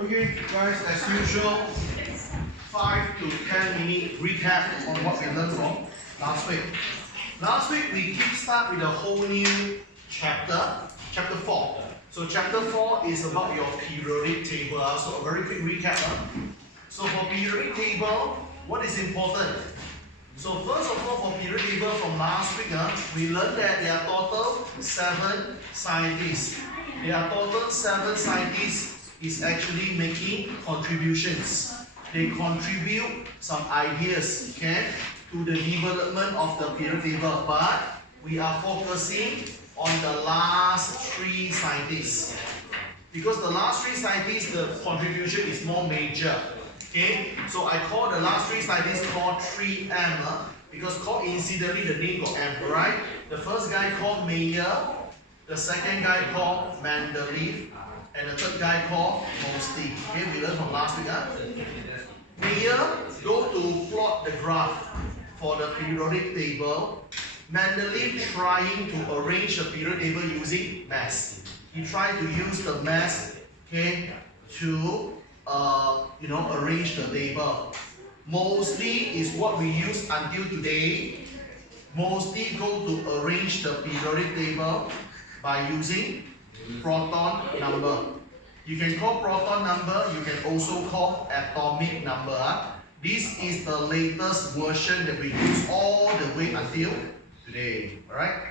Okay, guys, as usual, 5 to 10 minute recap on what we learned from last week. Last week we kickstart with a whole new chapter, chapter 4. So chapter 4 is about your periodic table. So a very quick recap. So for periodic table, what is important? So first of all, for periodic table from last week, we learned that there are total 7 scientists. There are total 7 scientists is actually making contributions. They contribute some ideas, okay, to the development of the periodic table, but we are focusing on the last 3 scientists. Because the last 3 scientists, the contribution is more major. Okay, so I call the last 3 scientists called 3M, because coincidentally the name got M, right? The first guy called Mayer, the second guy called Mendeleev, and the third guy called Mosty. Okay, we learned from last week. Mayer go to plot the graph for the periodic table. Mendeleev trying to arrange the periodic table using mass. He tried to use the mass, okay, to arrange the table. Mostly is what we use until today. Mostly go to arrange the periodic table by using proton number. You can call proton number, you can also call atomic number. This is the latest version that we use all the way until today. Alright?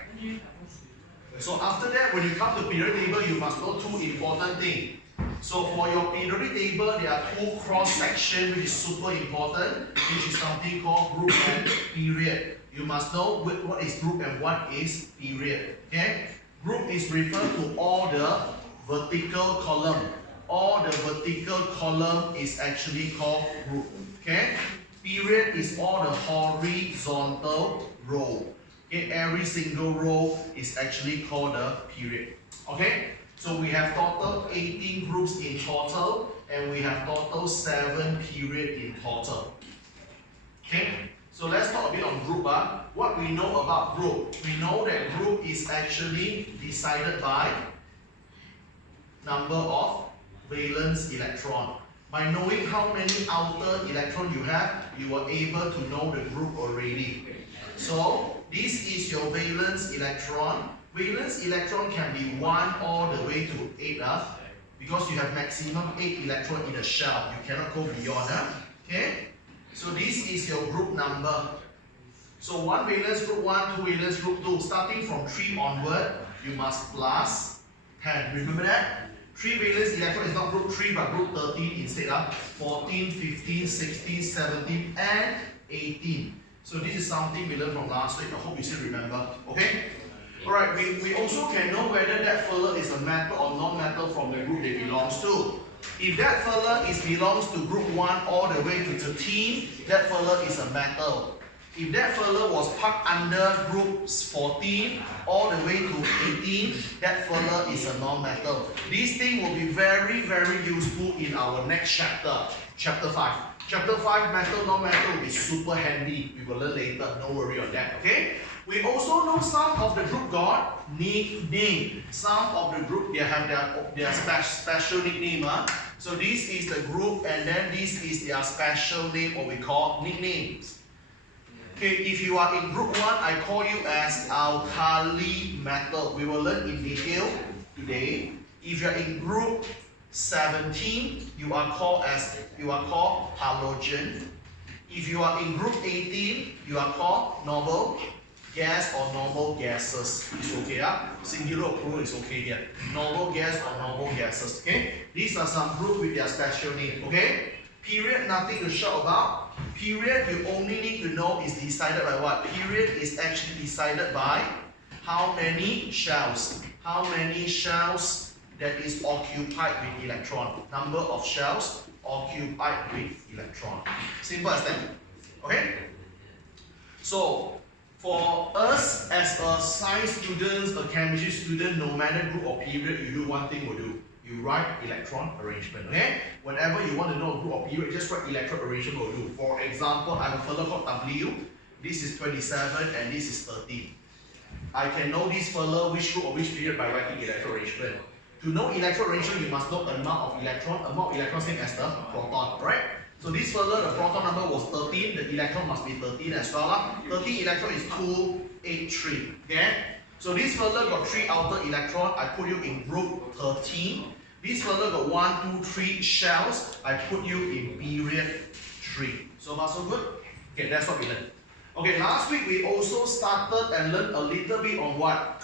So after that, when you come to periodic table, you must know 2 important things. So for your periodic table, there are 2 cross sections which is super important, which is something called group and period. You must know what is group and what is period. Okay? Group is referred to all the vertical column. All the vertical column is actually called group. Okay? Period is all the horizontal row. Okay? Every single row is actually called a period. Okay? So we have total 18 groups in total, and we have total 7 period in total. Okay? So let's talk a bit on group. What we know about group? We know that group is actually decided by number of valence electron. By knowing how many outer electron you have, you are able to know the group already. So this is your valence electron. Valence electron can be 1 all the way to 8, because you have maximum 8 electron in the shell. You cannot go beyond. Okay? So this is your group number. So 1 valence group 1, 2 valence group 2. Starting from 3 onward, you must plus 10. Remember that? 3 valence electron is not group 3 but group 13 instead. 14, 15, 16, 17 and 18. So this is something we learned from last week. I hope you still remember. Okay? Alright, we also can know whether that fellow is a metal or non-metal from the group it belongs to. If that fella belongs to group 1 all the way to 13, that fella is a metal. If that fella was parked under groups 14 all the way to 18, that fella is a non-metal. This thing will be very, very useful in our next chapter, chapter 5. Chapter 5, metal, non-metal will be super handy. We will learn later, don't worry on that, okay? We also know some of the group got nickname. Some of the group, they have their special nickname. So this is the group, and then this is their special name, or we call nicknames. Okay, if you are in group 1, I call you as alkali metal. We will learn in detail today. If you are in group 17, you are called halogen. If you are in group 18, you are called noble gas or noble gases. It's okay, singular or plural is okay here. Noble gas or noble gases. Okay, these are some groups with their special name. Okay, period, nothing to shout about. Period, you only need to know is decided by what? Period is actually decided by how many shells. How many shells that is occupied with electron. Number of shells occupied with electron. Simple as that. Okay? So, for us as a science student, a chemistry student, no matter group or period, you do one thing we'll do. You write electron arrangement. Okay? Whenever you want to know a group or period, just write electron arrangement will do. For example, I have a fellow called W. This is 27 and this is 13. I can know this fellow which group or which period by writing electron arrangement. To know electron arrangement, you must know amount of electron. Amount of electron same as the proton, right? So this fella, the proton number was 13. The electron must be 13 as well. 13 electron is 283. Okay? So this fella got 3 outer electron. I put you in group 13. This fella got 1, 2, 3 shells. I put you in period 3. So far so good? Okay, that's what we learned. Okay, last week we also started and learned a little bit on what?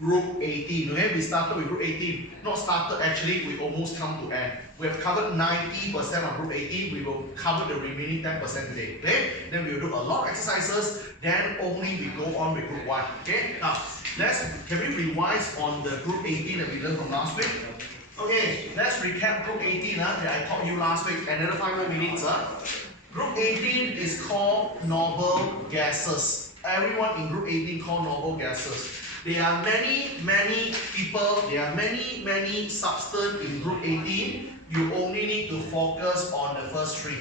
Group 18. Okay, we started with group 18. Not started actually, we almost come to end. We have covered 90% of group 18. We will cover the remaining 10% today. Okay? Then we will do a lot of exercises. Then only we go on with group 1. Okay? Now, can we revise on the group 18 that we learned from last week? Okay, let's recap group 18 that I taught you last week. Another 5 more minutes. Group 18 is called noble gases. Everyone in group 18 called noble gases. There are many people, there are many substances in group 18. You only need to focus on the first 3.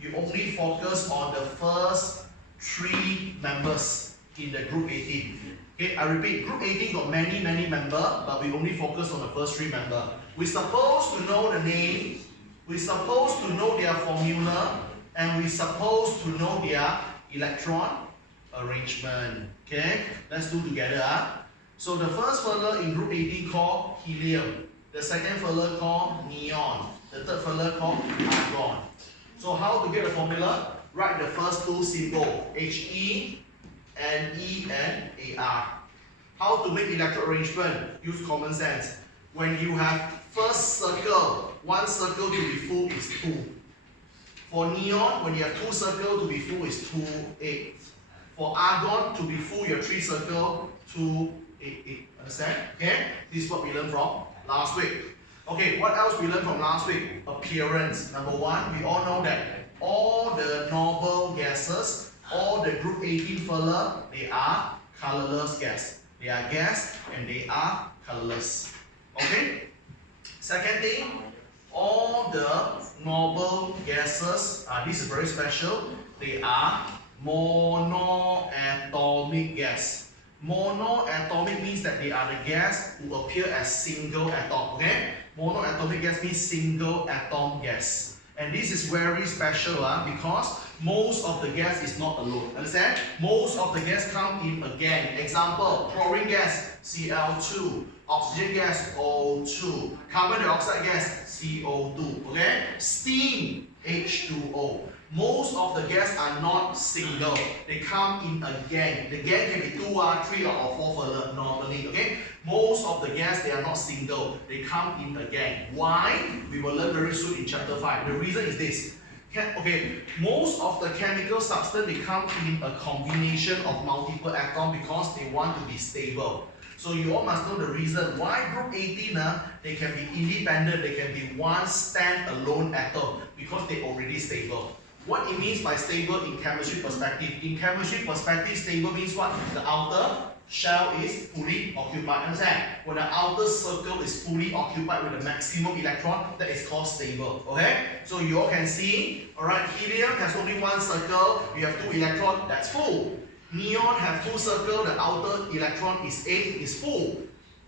You only focus on the first 3 members in the group 18. Okay, I repeat, group 18 got many members, but we only focus on the first 3 members. We're supposed to know the name, we're supposed to know their formula, and we're supposed to know their electron arrangement. Okay, let's do together. So the first fella in group 18 called helium. The second fella called neon. The third fella called argon. So how to get the formula? Write the first 2 symbols, He, Ne, and Ar. How to make electron arrangement? Use common sense. When you have first circle, 1 circle to be full is 2. For neon, when you have 2 circles to be full is 2, 8. For argon, to be full, your 3 circles, 2, 8, 8. Understand? Okay? This is what we learned from last week. Okay, what else we learned from last week? Appearance. Number 1, we all know that all the noble gases, all the group 18 fella, they are colorless gas. They are gas and they are colorless. Okay? Second thing, all the noble gases, this is very special, they are monoatomic gas. Monoatomic means that they are the gas who appear as single atom. Okay? Monoatomic gas means single atom gas. And this is very special because most of the gas is not alone. Understand? Most of the gas come in a gang. Example, chlorine gas, Cl2. Oxygen gas, O2. Carbon dioxide gas, CO2. Okay? Steam, H2O. Most of the gas are not single. They come in a gang. The gang can be 2, 3, or 4 fella normally. Okay? Most of the gas, they are not single. They come in a gang. Why? We will learn very soon in chapter 5. The reason is this. Okay, most of the chemical substance, they come in a combination of multiple atoms because they want to be stable. So you all must know the reason why group 18, they can be independent, they can be one stand-alone atom because they already stable. What it means by stable in chemistry perspective? In chemistry perspective, stable means what? The outer shell is fully occupied. Understand? When the outer circle is fully occupied with the maximum electron, that is called stable. Okay? So you all can see, alright, helium has only 1 circle, you have 2 electrons, that's full. Neon has 2 circles, the outer electron is 8, is full.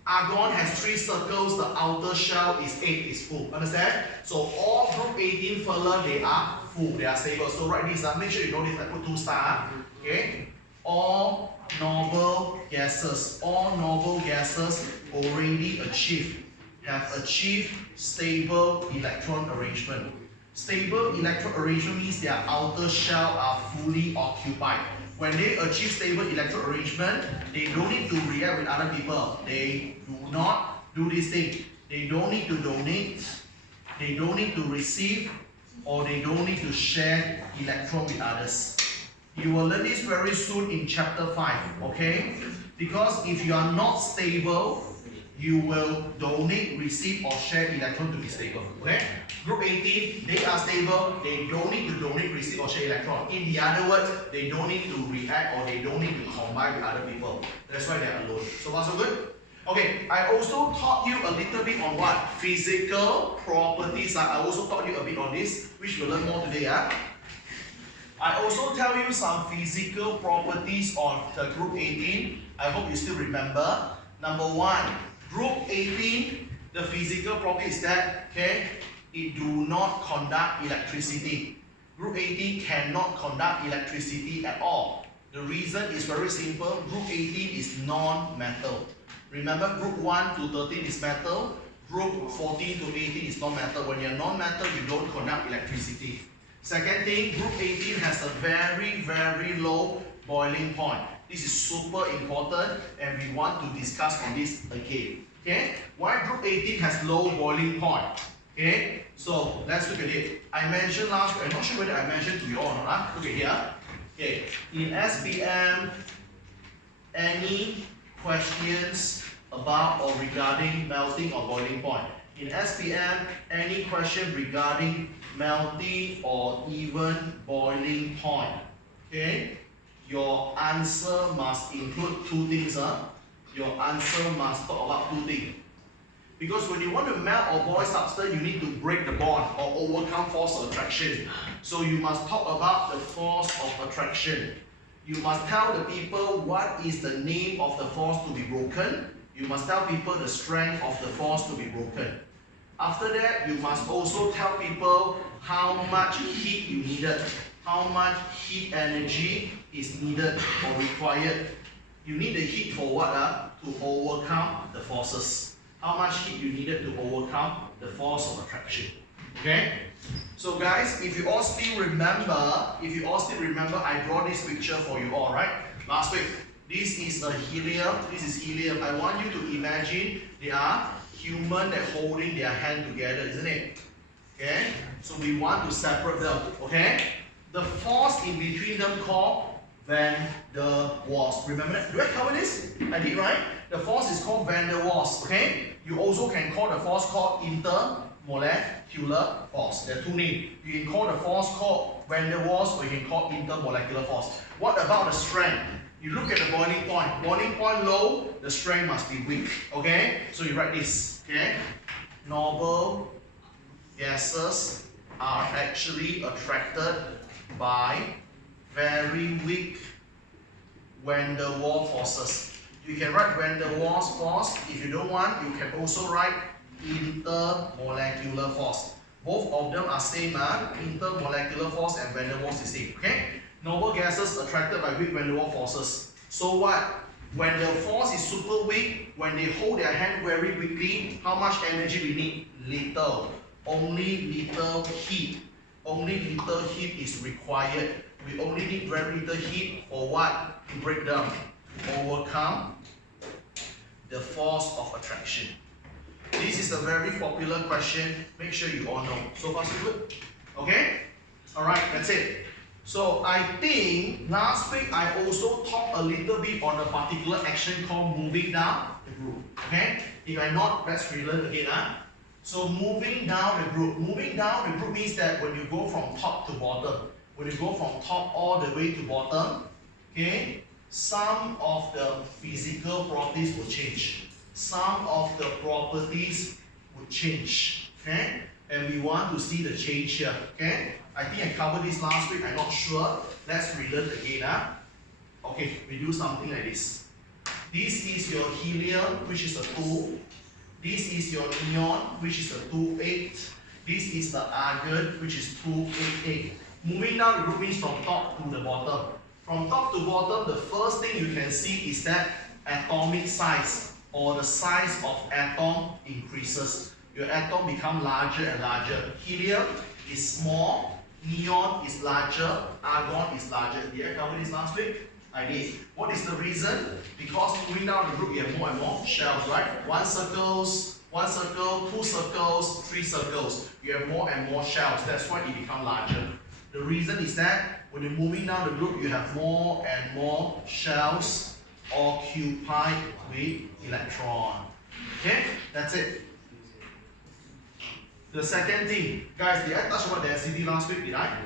Argon has 3 circles, the outer shell is 8, is full. Understand? So all group 18 fella, they are full, they are stable. So write this up, make sure you know this, I put 2 stars. Okay? All noble gases already have achieved stable electron arrangement. Stable electron arrangement means their outer shell are fully occupied. When they achieve stable electron arrangement, they don't need to react with other people. They do not do this thing. They don't need to donate, they don't need to receive, or they don't need to share electron with others. You will learn this very soon in chapter 5, okay? Because if you are not stable, you will donate, receive, or share electron to be stable, okay? Group 18, they are stable, they don't need to donate, receive, or share electron. In the other words, they don't need to react or they don't need to combine with other people. That's why they are alone. So far so good? Okay, I also taught you a little bit on what? Physical properties. I also taught you a bit on this, which we'll learn more today. I also tell you some physical properties on the group 18. I hope you still remember. Number 1, group 18 The physical property is that, okay, it do not conduct electricity. Group 18 cannot conduct electricity at all. The reason is very simple. Group 18 is non-metal. Remember, group 1 to 13 is metal. Group 14 to 18 is non-metal. When you're non-metal, you don't conduct electricity. Second thing, group 18 has a very, very low boiling point. This is super important and we want to discuss on this again. Okay? Why group 18 has low boiling point? Okay? So let's look at it. I mentioned last week, I'm not sure whether I mentioned to you all or not. Look at here. Okay. In SPM, any questions about or regarding melting or boiling point? In SPM, any question regarding melting or even boiling point? Okay? Your answer must include two things. Your answer must talk about two things. Because when you want to melt or boil substance, you need to break the bond or overcome force of attraction. So you must talk about the force of attraction. You must tell the people what is the name of the force to be broken. You must tell people the strength of the force to be broken. After that, you must also tell people how much heat you needed, how much heat energy is needed or required. You need the heat for what? To overcome the forces. How much heat you needed to overcome the force of attraction. Okay? So guys, if you all still remember, I brought this picture for you all, right? Last week. This is a helium. This is helium. I want you to imagine they are human that holding their hand together, isn't it? Okay? So we want to separate them. Okay? The force in between them called van der Waals. Remember that? Do I cover this? I did, right? The force is called van der Waals. Okay? You also can call the force called intermolecular force. There are two names. You can call the force called van der Waals or you can call intermolecular force. What about the strength? You look at the boiling point. Boiling point low, the strength must be weak. Okay? So you write this. Okay? Noble gases are actually attracted by very weak van der Waals forces. You can write van der Waals force. If you don't want, you can also write intermolecular force. Both of them are same. Intermolecular force and van der Waals is same. Okay? Noble gases attracted by weak van der Waals forces. So what? When the force is super weak, when they hold their hand very weakly, how much energy we need? Little. Only little heat. Only little heat is required. We only need very little heat for what? To break them. To overcome the force of attraction. This is a very popular question. Make sure you all know. So far so good? Okay? Alright, that's it. So I think last week I also talked a little bit on a particular action called moving down the group. Okay? If I not, let's relearn again. So moving down the group. Moving down the group means that when you go from top to bottom, when you go from top all the way to bottom, okay, some of the physical properties will change. Some of the properties will change. Okay? And we want to see the change here. Okay? I think I covered this last week, I'm not sure. Let's relearn again. Okay, we do something like this. This is your helium, which is a 2. This is your neon, which is a 2,8. This is the argon, which is 2,8,8. Moving down the group means from top to the bottom. From top to bottom, the first thing you can see is that atomic size or the size of atom increases. Your atom become larger and larger. Helium is small. Neon is larger, argon is larger. Did I cover this last week? I did. What is the reason? Because moving down the group, you have more and more shells, right? 1 circle, 2 circles, 3 circles. You have more and more shells. That's why it becomes larger. The reason is that when you're moving down the group, you have more and more shells occupied with electron. Okay? That's it. The second thing, guys, did I touch about density last week? Did I?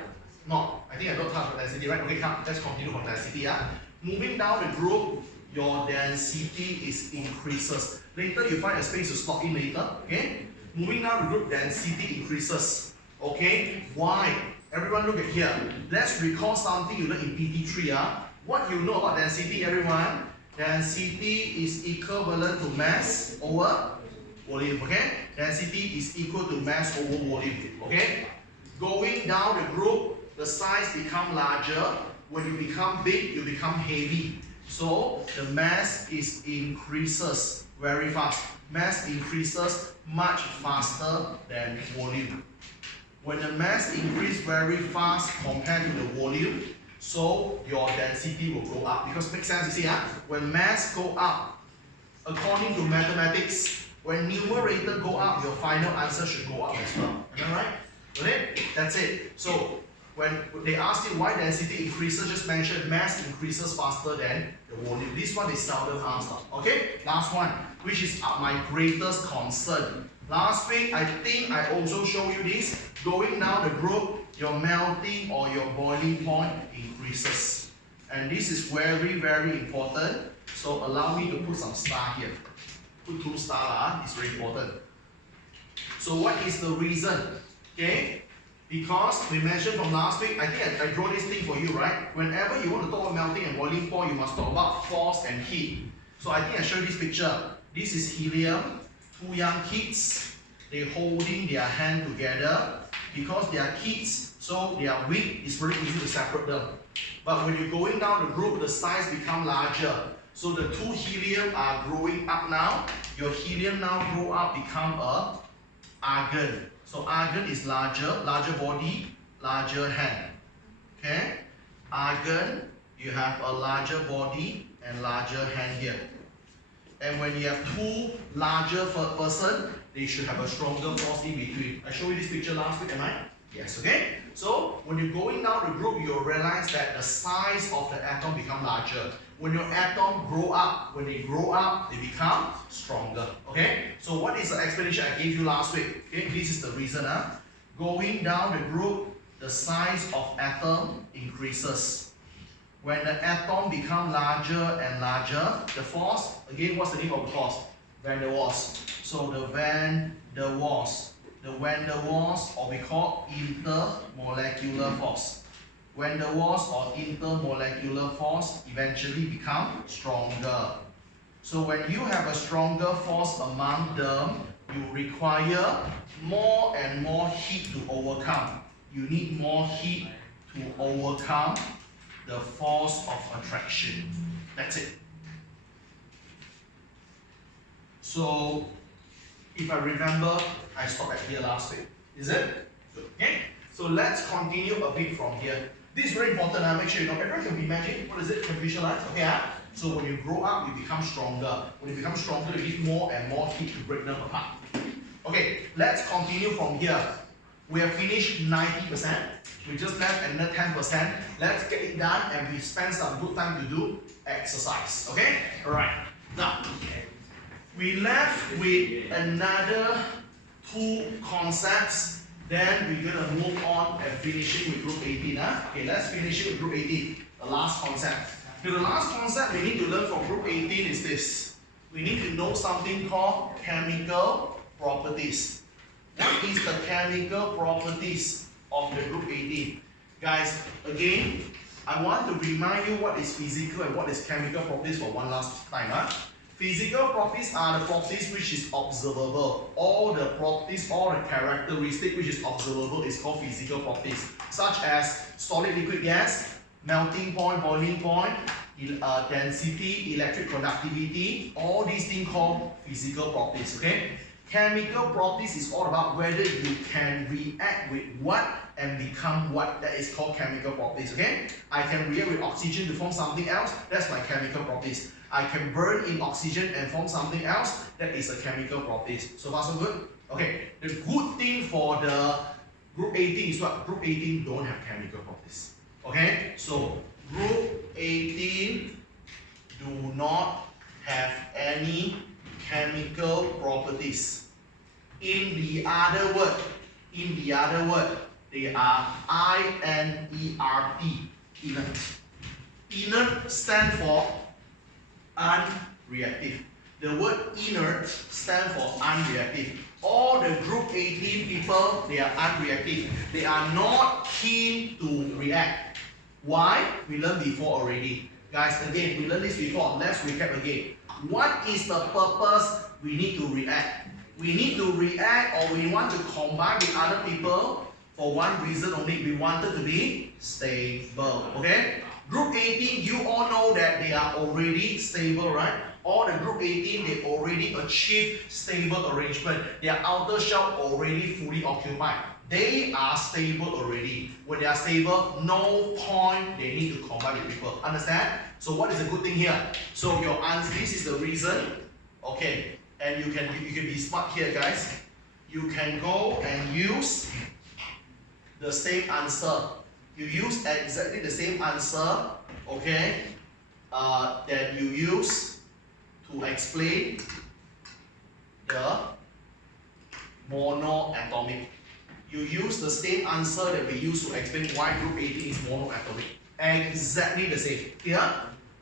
No, I think I don't touch about density, right? Okay, come, let's continue from density. Moving down the group, your density is increases. Later, you find a space to slot in later. Okay? Moving down the group, density increases. Okay? Why? Everyone look at here. Let's recall something you learned in PT3. What you know about density, everyone? Density is equivalent to mass over volume, okay? Density is equal to mass over volume, okay? Going down the group, the size become larger. When you become big, you become heavy. So the mass is increases very fast. Mass increases much faster than volume. When the mass increase very fast compared to the volume, so your density will go up. Because it makes sense, you see, when mass go up, according to mathematics, when numerator go up, your final answer should go up as well. Am I right? Okay? That's it. So when they ask you why density increases, just mention mass increases faster than the volume. This one is seldom asked. Okay? Last one, which is my greatest concern. Last week, I think I also showed you this. Going down the group, your melting or your boiling point increases. And this is very, very important. So allow me to put some star here. Put 2 stars, it's very important. So what is the reason? Okay? Because we mentioned from last week, I think I draw this thing for you, right? Whenever you want to talk about melting and boiling point, you must talk about force and heat. So I think I showed this picture. This is helium, 2 young kids. They're holding their hand together. Because they are kids, so they are weak, it's very easy to separate them. But when you're going down the group, the size become larger. So the 2 helium are growing up now. Your helium now grow up, become a argon. So argon is larger body, larger hand. Okay? Argon, you have a larger body and larger hand here. And when you have 2 larger person, they should have a stronger force in between. I showed you this picture last week, am I? Yes, okay? So when you're going down the group, you'll realize that the size of the atom become larger. When your atom grow up, when they grow up, they become stronger. Okay? So what is the explanation I gave you last week? Okay, this is the reason. Going down the group, the size of atom increases. When the atom become larger and larger, the force, again, what's the name of the force? Van der Waals. So the Van der Waals. The Van der Waals, or we call intermolecular force. Van der Waals or intermolecular force eventually become stronger. So when you have a stronger force among them, you require more and more heat to overcome. You need more heat to overcome the force of attraction. That's it. So, if I remember, I stopped at here last week. Is it? Okay. So let's continue a bit from here. This is very important. Make sure you know. Everyone can imagine. What is it? Can visualize. Okay. So when you grow up, you become stronger. When you become stronger, you need more and more heat to break them apart. Okay. Let's continue from here. We have finished 90%. We just left another 10%. Let's get it done, and we spend some good time to do exercise. Okay. All right. Now. We left with another 2 concepts, then we're going to move on and finishing with group 18. Okay, let's finish it with group 18, the last concept. Okay, the last concept we need to learn from group 18 is this. We need to know something called chemical properties. What is the chemical properties of the group 18? Guys, again, I want to remind you what is physical and what is chemical properties for one last time. Physical properties are the properties which is observable. All the properties, all the characteristics which is observable is called physical properties, such as solid, liquid, gas, melting point, boiling point, density, electric conductivity. All these things called physical properties. Okay. Chemical properties is all about whether you can react with what and become what. That is called chemical properties. Okay. I can react with oxygen to form something else. That's my chemical properties. I can burn in oxygen and form something else. That is a chemical properties. So far so good? Okay. The good thing for the group 18 is what? Group 18 don't have chemical properties. Okay. So group 18 do not have any chemical properties. In the other word, they are inert. Inert. Inert stands for unreactive. The word inert stands for unreactive. All the group 18 people, they are unreactive. They are not keen to react. Why? We learned before already. Guys, again, we learned this before. Let's recap again. What is the purpose we need to react? we need to react or we want to combine with other people for one reason only. We want it to be stable. Okay? Group 18, you all know that they are already stable, right? All the group 18, they already achieved stable arrangement. Their outer shell already fully occupied. They are stable already. When they are stable, no point they need to combine with people. Understand? So what is the good thing here? So your answer, this is the reason. Okay, and you can be smart here, guys. You can go and use the same answer. You use exactly the same answer, okay, that you use to explain the monoatomic. You use the same answer that we use to explain why group 18 is monoatomic. Exactly the same. Here,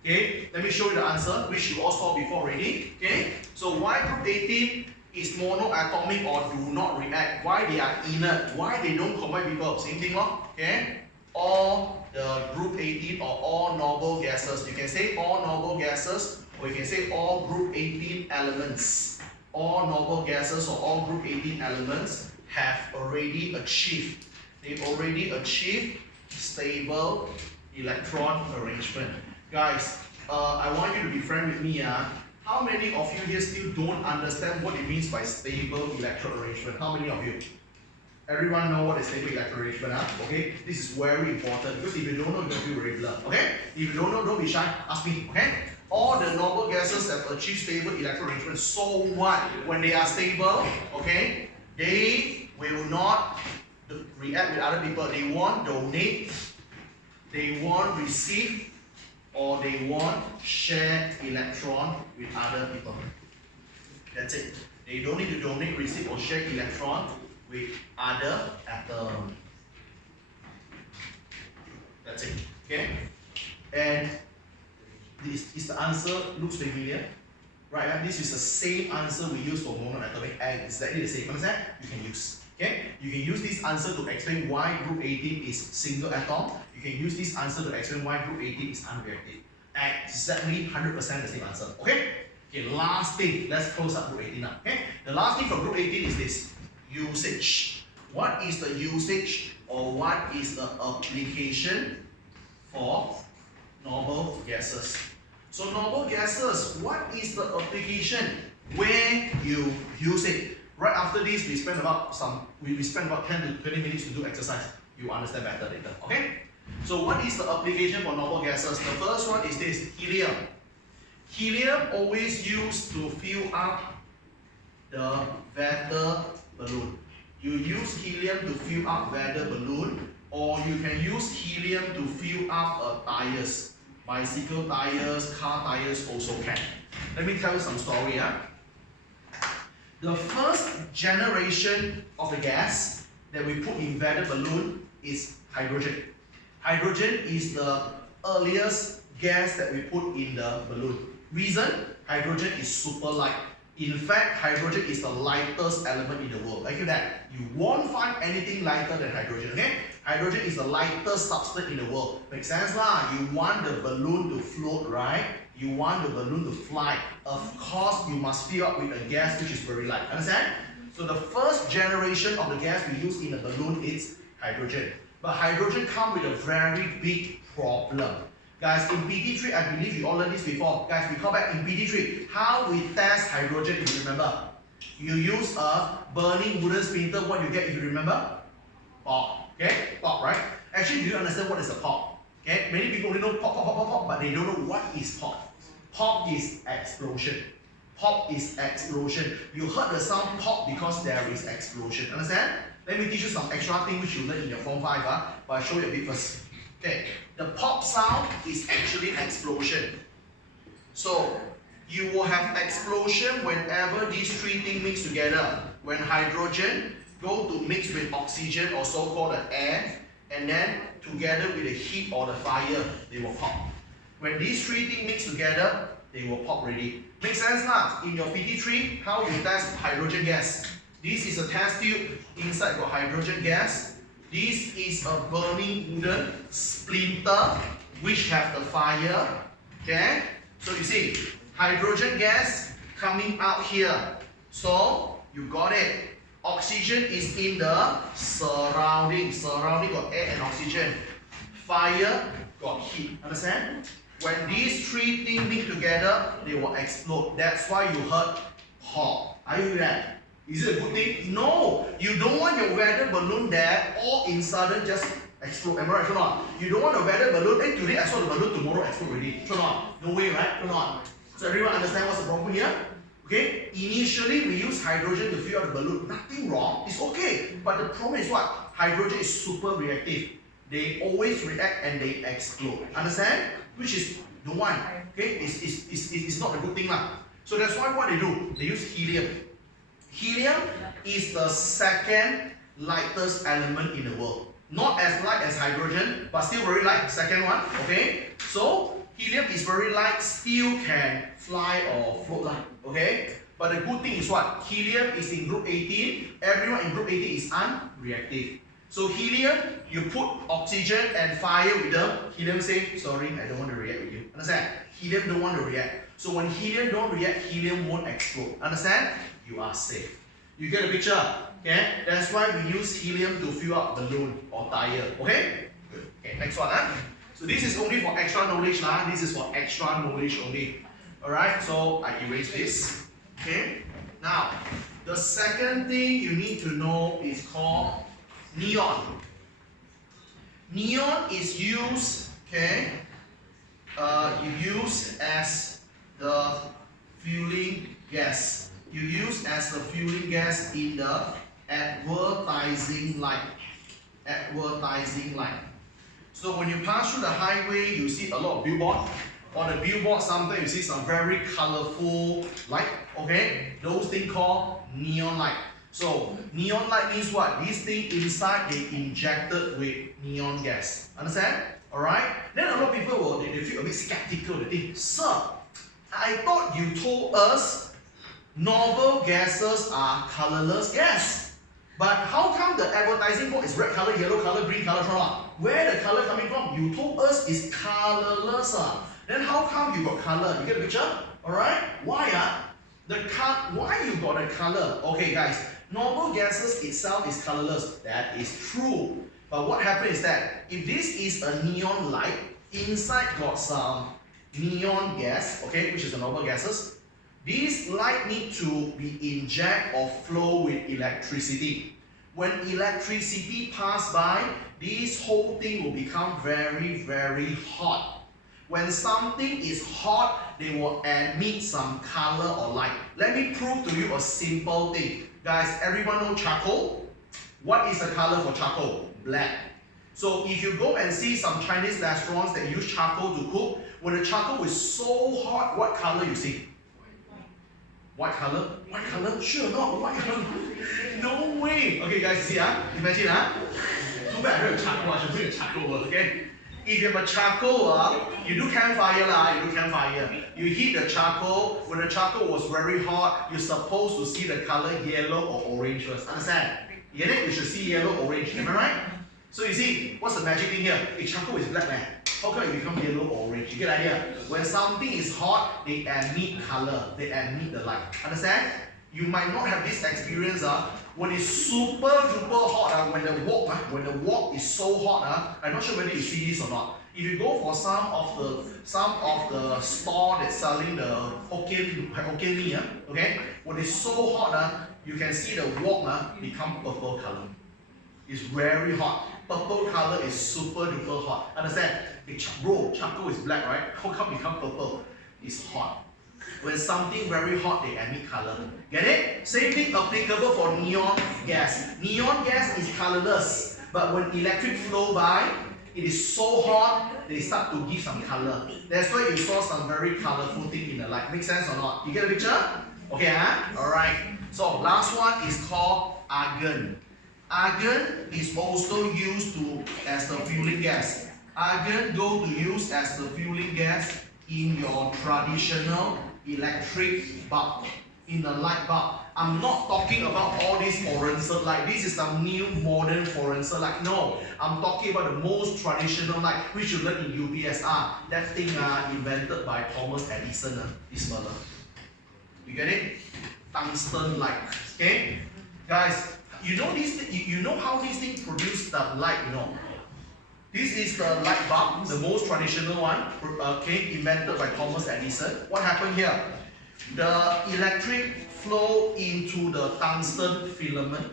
okay, let me show you the answer, which you all saw before already. Okay, so why group 18 is monoatomic or do not react? Why they are inert? Why they don't combine people? Same thing, okay? All the group 18 or all noble gases. You can say all noble gases, or you can say all group 18 elements. All noble gases or all group 18 elements have already achieved. They already achieved stable electron arrangement. Guys, I want you to be frank with me. How many of you here still don't understand what it means by stable electron arrangement? How many of you? Everyone know what is stable electron arrangement, okay? This is very important because if you don't know, you're going to feel very blur, okay? If you don't know, don't be shy, ask me, okay? All the noble gases have achieved stable electron arrangement. So what? When they are stable, okay, they will not react with other people. They won't donate, they won't receive, or they won't share electron with other people. That's it. They don't need to donate, receive, or share electron with other atoms. That's it. Okay? And this is the answer. Looks familiar, right? This is the same answer we use for monoatomic, exactly the same. Understand? You can use. Okay? You can use this answer to explain why group 18 is single atom. You can use this answer to explain why group 18 is unreactive. Exactly 100% the same answer. Okay? Okay, last thing. Let's close up group 18 now. Okay? The last thing for group 18 is this. Usage. What is the usage or what is the application for noble gases? So noble gases, what is the application? Where you use it? Right after this, we spend about 10 to 20 minutes to do exercise. You understand better later. Okay? So what is the application for noble gases? The first one is this, helium. Helium always used to fill up the weather balloon. You use helium to fill up weather balloon, or you can use helium to fill up tires. Bicycle tires, car tires also can. Let me tell you some story. The first generation of the gas that we put in weather balloon is hydrogen. Hydrogen is the earliest gas that we put in the balloon. Reason? Hydrogen is super light. In fact, hydrogen is the lightest element in the world. Like that, you won't find anything lighter than hydrogen. Okay? Hydrogen is the lightest substance in the world. Makes sense lah? You want the balloon to float, right? You want the balloon to fly. Of course, you must fill up with a gas which is very light. Understand? So the first generation of the gas we use in a balloon is hydrogen. But hydrogen comes with a very big problem. Guys, in PT3, I believe you all learned this before. Guys, we come back in PT3. How we test hydrogen, if you remember? You use a burning wooden splinter. What you get if you remember? Pop. Okay? Pop, right? Actually, do you understand what is a pop? Okay? Many people only know pop, pop, pop, pop, pop, but they don't know what is pop. Pop is explosion. Pop is explosion. You heard the sound pop because there is explosion. Understand? Let me teach you some extra things which you learn in your Form 5, but I'll show you a bit first. Okay, the pop sound is actually explosion. So, you will have explosion whenever these three things mix together. When hydrogen go to mix with oxygen or so-called the air, and then together with the heat or the fire, they will pop. When these three things mix together, they will pop already. Makes sense lah? In your PT3, how you test hydrogen gas? This is a test tube. Inside got hydrogen gas. This is a burning wooden splinter which have the fire. Okay? So you see, hydrogen gas coming out here. So You got it. Oxygen is in the surrounding. Surrounding got air and oxygen. Fire got heat. Understand? When these three things meet together, they will explode. That's why you heard hot. Are you with that? Is it a good thing? No. You don't want your weather balloon there all in sudden just explode. Am I right or not? You don't want a weather balloon. Hey, today I saw the balloon, tomorrow explode already. True or not? No way, right? True or not? So everyone understand what's the problem here? Okay, initially we use hydrogen to fill out the balloon. Nothing wrong, it's okay. But the problem is what? Hydrogen is super reactive. They always react and they explode. Understand? Which is the one. Okay, it's not a good thing lah. So that's why what they do, they use helium. Helium is the second lightest element in the world. Not as light as hydrogen, but still very light. Second one. Okay, so helium is very light, still can fly or float lah. Okay? But the good thing is what? Helium is in group 18. Everyone in group 18 is unreactive. So helium, you put oxygen and fire with them. Helium say, sorry, I don't want to react with you. Understand? Helium don't want to react. So when helium don't react, helium won't explode. Understand? You are safe. You get the picture? Okay? That's why we use helium to fill up balloon or tire. Okay? Good. Okay, next one. So this is only for extra knowledge lah. This is for extra knowledge only. Alright, so I erase this. Okay? Now, the second thing you need to know is called neon. Neon is used, okay? You use as the fueling gas. You use as the fueling gas in the advertising light. Advertising light. So when you pass through the highway, you see a lot of billboard. On the billboard, sometimes you see some very colorful light. Okay, those things called neon light. So neon light means what? This thing inside they injected with neon gas. Understand? All right. Then a lot of people will they feel a bit skeptical. They think, sir, I thought you told us noble gases are colorless gas. But how come the advertising board is red color, yellow color, green color from? Where the color coming from? You told us it's colorless. Then how come you got color? You get the picture? Alright? Why? Why you got a color? Okay guys, normal gases itself is colorless. That is true. But what happens is that if this is a neon light, inside got some neon gas, okay, which is the normal gases. This light need to be inject or flow with electricity. When electricity pass by, this whole thing will become very, very hot. When something is hot, they will emit some color or light. Let me prove to you a simple thing. Guys, everyone know charcoal? What is the color for charcoal? Black. So if you go and see some Chinese restaurants that use charcoal to cook, when the charcoal is so hot, what color you see? White color? White color? Sure not white color. No way. Okay guys, see imagine too bad I don't have charcoal, I should bring a charcoal over, okay? If you have a charcoal, you do campfire you do campfire. You heat the charcoal, when the charcoal was very hot, you're supposed to see the color yellow or orange first. Understand? You get it? You should see yellow, orange. Am I right? So you see, what's the magic thing here? If charcoal is black, man, how can it become yellow or orange? You get the idea? When something is hot, they emit color, they emit the light. Understand? You might not have this experience when it's super duper hot, when the wok is so hot, I'm not sure whether you see this or not. If you go for some of the store that's selling the Hokkien mee, okay, when it's so hot, you can see the wok become purple color. It's very hot. Purple color is super duper hot. Understand? Bro, charcoal is black, right? How come it become purple? It's hot. When something very hot, they emit color. Get it? Same thing applicable for neon gas. Neon gas is colorless, but when electric flow by, it is so hot, they start to give some color. That's why you saw some very colorful thing in the light. Make sense or not? You get the picture? Okay, Alright. So last one is called argon. Argon is also used as the fueling gas. Argon go to use as the fueling gas in your traditional electric bulb, in the light bulb. I'm not talking about all these fluorescent light. This is some new modern fluorescent light. No, I'm talking about the most traditional light, which you learn in UPSR. That thing invented by Thomas Edison, this fella. You get it? tungsten light. Okay, guys, you know this. You know how this thing produce the light. You know, this is the light bulb, the most traditional one. Okay, invented by Thomas Edison. What happened here? The electric flow into the tungsten filament.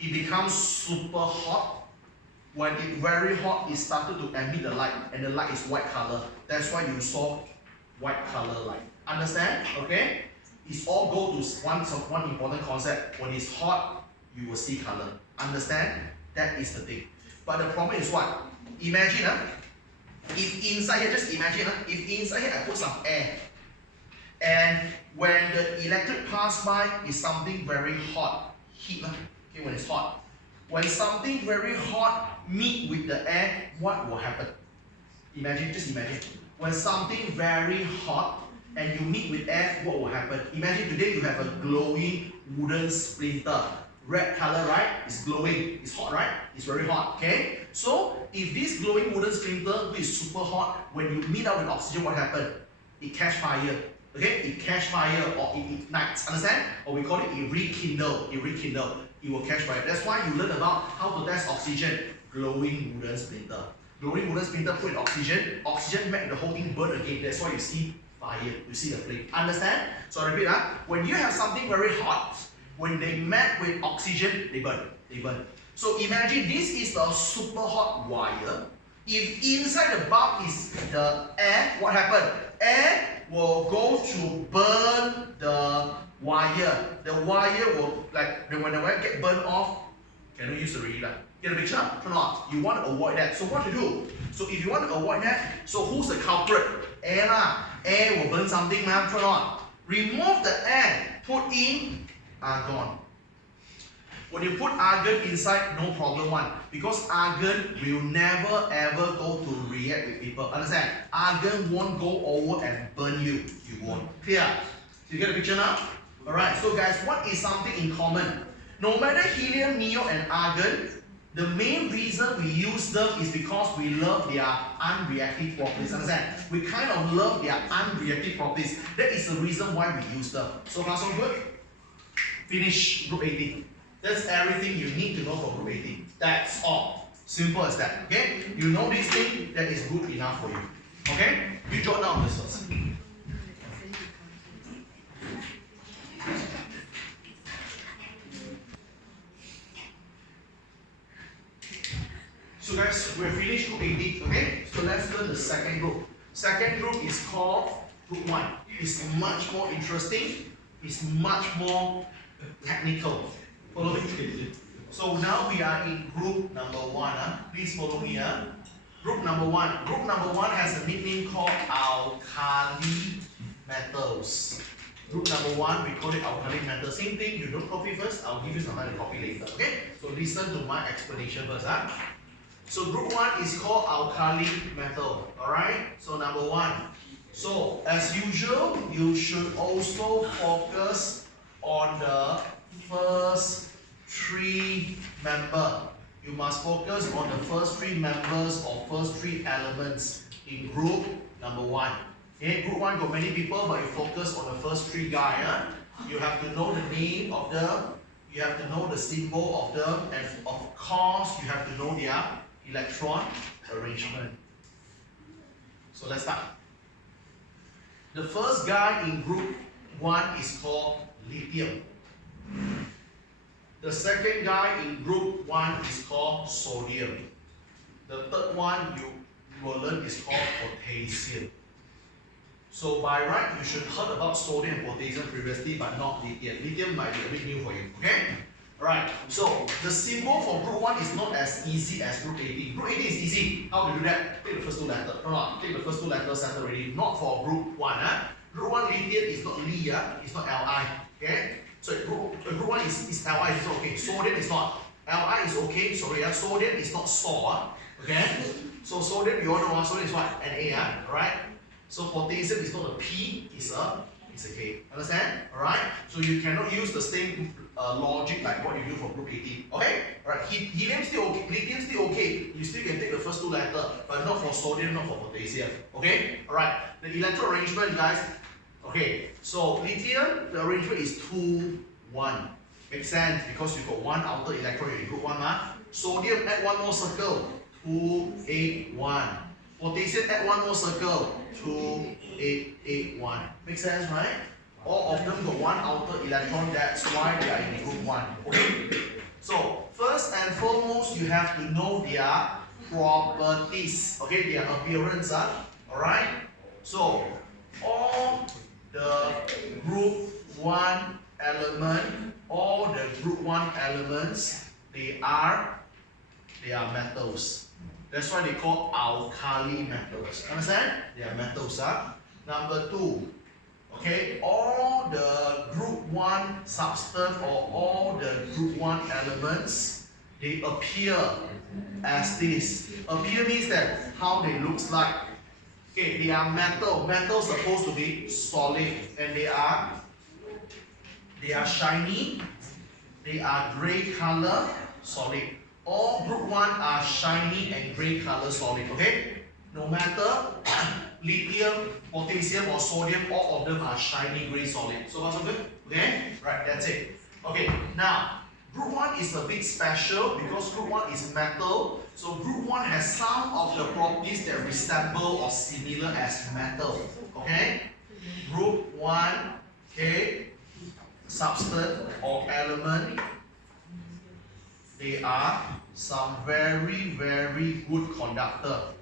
It becomes super hot. When it's very hot, it started to emit the light, and the light is white color. That's why you saw white color light. Understand? Okay? It's all go to one important concept. When it's hot, you will see color. Understand? That is the thing. But the problem is what? Imagine, if inside here, just imagine, if inside here I put some air, and when the electric pass by, is something very hot, heat, okay, when it's hot. When something very hot meet with the air, what will happen? Imagine, just imagine. When something very hot and you meet with air, what will happen? Imagine today you have a glowing wooden splinter. Red color, right? It's glowing. It's hot, right? It's very hot, okay? So, if this glowing wooden splinter, which is super hot, when you meet up with oxygen, what happens? It catch fire. Okay? It catch fire or it ignites. Understand? Or we call it it rekindle. It rekindle. It will catch fire. That's why you learn about how to test oxygen. Glowing wooden splinter. Glowing wooden splinter put in oxygen. Oxygen make the whole thing burn again. That's why you see fire. You see the flame. Understand? So I repeat, when you have something very hot, when they met with oxygen, they burn. They burn. So imagine this is the super hot wire. If inside the bulb is the air, what happened? Air will go to burn the wire. The wire will, like, when the wire get burned off, cannot use the relay. Get the picture? Turn on. You want to avoid that. So what to do? So if you want to avoid that, so who's the culprit? Air lah. Air will burn something, man. Turn on. Remove the air. Put in argon. When you put argon inside, no problem one. Because argon will never ever go to react with people. Understand? Argon won't go over and burn you. You won't. Clear? You get the picture now? Alright, so guys, what is something in common? No matter helium, neon, and argon, the main reason we use them is because we love their unreactive properties. Understand? We kind of love their unreactive properties. That is the reason why we use them. So far, so good? Finish group 18. That's everything you need to know for group 18. That's all. Simple as that. Okay? You know this thing, that is good enough for you. Okay? You jot down this first. So guys, we're finished group 18, okay? So let's learn the second group. Second group is called group 1. It's much more interesting. It's much more technical. Follow me. So now we are in group number 1. Please follow me. Group number 1. Group number 1 has a nickname called alkali metals. Group number 1, we call it alkali metals. Same thing, you don't copy first, I'll give you some time to copy later. Okay? So listen to my explanation first. So group 1 is called alkali metal. Alright? So number 1. So as usual, you should also focus on the first 3 members. You must focus on the first 3 members or first 3 elements in group number 1. Okay, group 1 got many people, but you focus on the first 3 guys. You have to know the name of them, you have to know the symbol of them, and of course, you have to know their electron arrangement. So let's start. The first guy in group 1 is called lithium. The second guy in group 1 is called sodium. The third one you will learn is called potassium. So by right, you should have heard about sodium and potassium previously, but not lithium. Lithium might be a bit new for you, okay? Alright, so the symbol for group 1 is not as easy as group 18. Group 18 is easy. How to do that? Take the first 2 letters. Take the first 2 letters settled already. Not for group 1. Group 1 lithium is not Li, it's not Li. Okay? So group 1 is Li, is okay. Sodium is not. Li is okay, sorry. Sodium is not SAW. Okay? So sodium, you all know sodium is what? Na, alright? So potassium is not a P, it's a K. Understand? Alright? So you cannot use the same logic like what you do for group 18. Okay? Alright, helium still okay, lithium still okay. You still can take the first 2 letters, but not for sodium, not for potassium. Okay? Alright, the electron arrangement, guys, Okay, so lithium, the arrangement is 2, 1. Makes sense because you got one outer electron in group 1. Sodium, add one more circle, 2, 8, 1. Potassium, add one more circle, 2, 8, 8, 1. Makes sense, right? All of them got one outer electron, that's why they are in group 1. Okay? So, first and foremost, you have to know their properties. Okay, their appearance. Alright? So, all the group 1 element, all the group 1 elements, they are metals. That's why they call alkali metals. Understand? They are metals. Number 2. Okay, all the group 1 substance or all the group 1 elements, they appear as this. Appear means that how they looks like. Okay, they are metal. Metal supposed to be solid, and they are shiny. They are gray color, solid. All group 1 are shiny and gray color solid. Okay, no matter lithium, potassium or sodium, all of them are shiny gray solid. So far so good? Okay? Right, that's it. Okay, now group 1 is a bit special because group 1 is metal. So group 1 has some of the properties that resemble or similar as metal. Okay? Group 1, okay, substance or element, they are some very, very good conductor.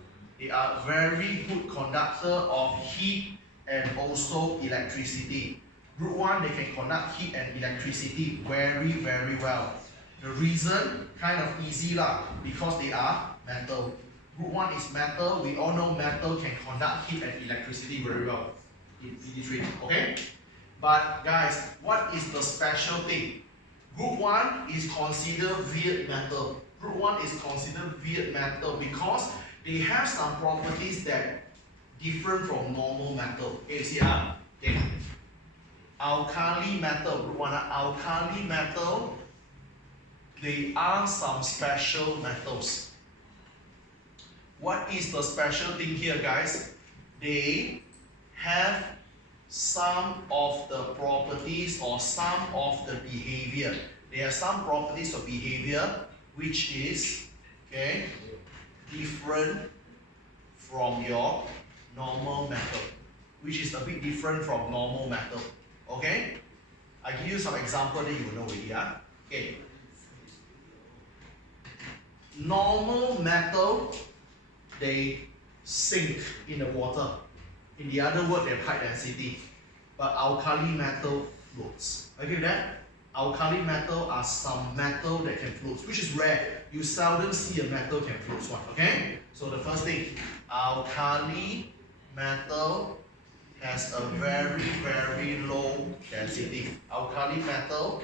They are very good conductor of heat and also electricity. Group 1, they can conduct heat and electricity very, very well. The reason, kind of easy because they are metal. Group 1 is metal. We all know metal can conduct heat and electricity very well in PD3. Okay? But guys, what is the special thing? Group 1 is considered weird metal. Group 1 is considered weird metal because they have some properties that different from normal metal. Okay, see okay. Alkali metal, group 1, alkali metal, they are some special metals. What is the special thing here, guys? They have some of the properties or some of the behavior. They have some properties of behavior which is, okay, different from your normal metal, which is a bit different from normal metal. Okay? I give you some example that you will know already. Okay. Normal metal, they sink in the water. In the other word, they have high density. But alkali metal floats. Okay with that? Alkali metal are some metal that can float, which is rare. You seldom see a metal can float one. Okay? So the first thing, alkali metal has a very, very low density. Alkali metal,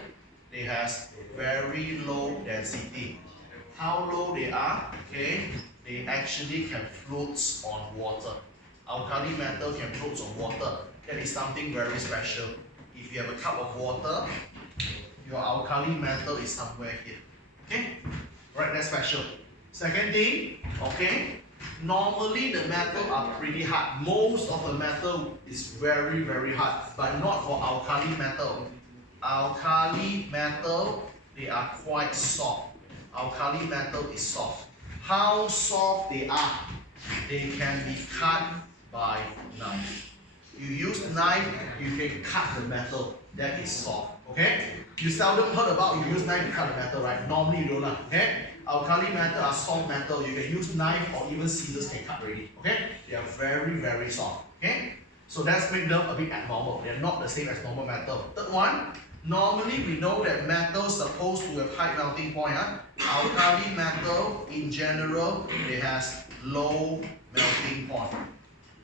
they has very low density. How low they are? Okay, they actually can float on water. Alkali metal can float on water. That is something very special. If you have a cup of water, your alkali metal is somewhere here. Okay? Right, that's special. Second thing, okay, normally the metal are pretty hard. Most of the metal is very, very hard, but not for alkali metal. Alkali metal, they are quite soft. Alkali metal is soft. How soft they are? They can be cut by knife. You use knife, you can cut the metal. That is soft. Okay? You seldom heard about you use knife to cut the metal, right? Normally you don't. Okay? Alkali metal are soft metal. You can use knife or even scissors can cut already. Okay? They are very, very soft. Okay? So that's make them a bit abnormal. They are not the same as normal metal. Third one, normally we know that metal is supposed to have high melting point. Alkali metal in general, they has low melting point.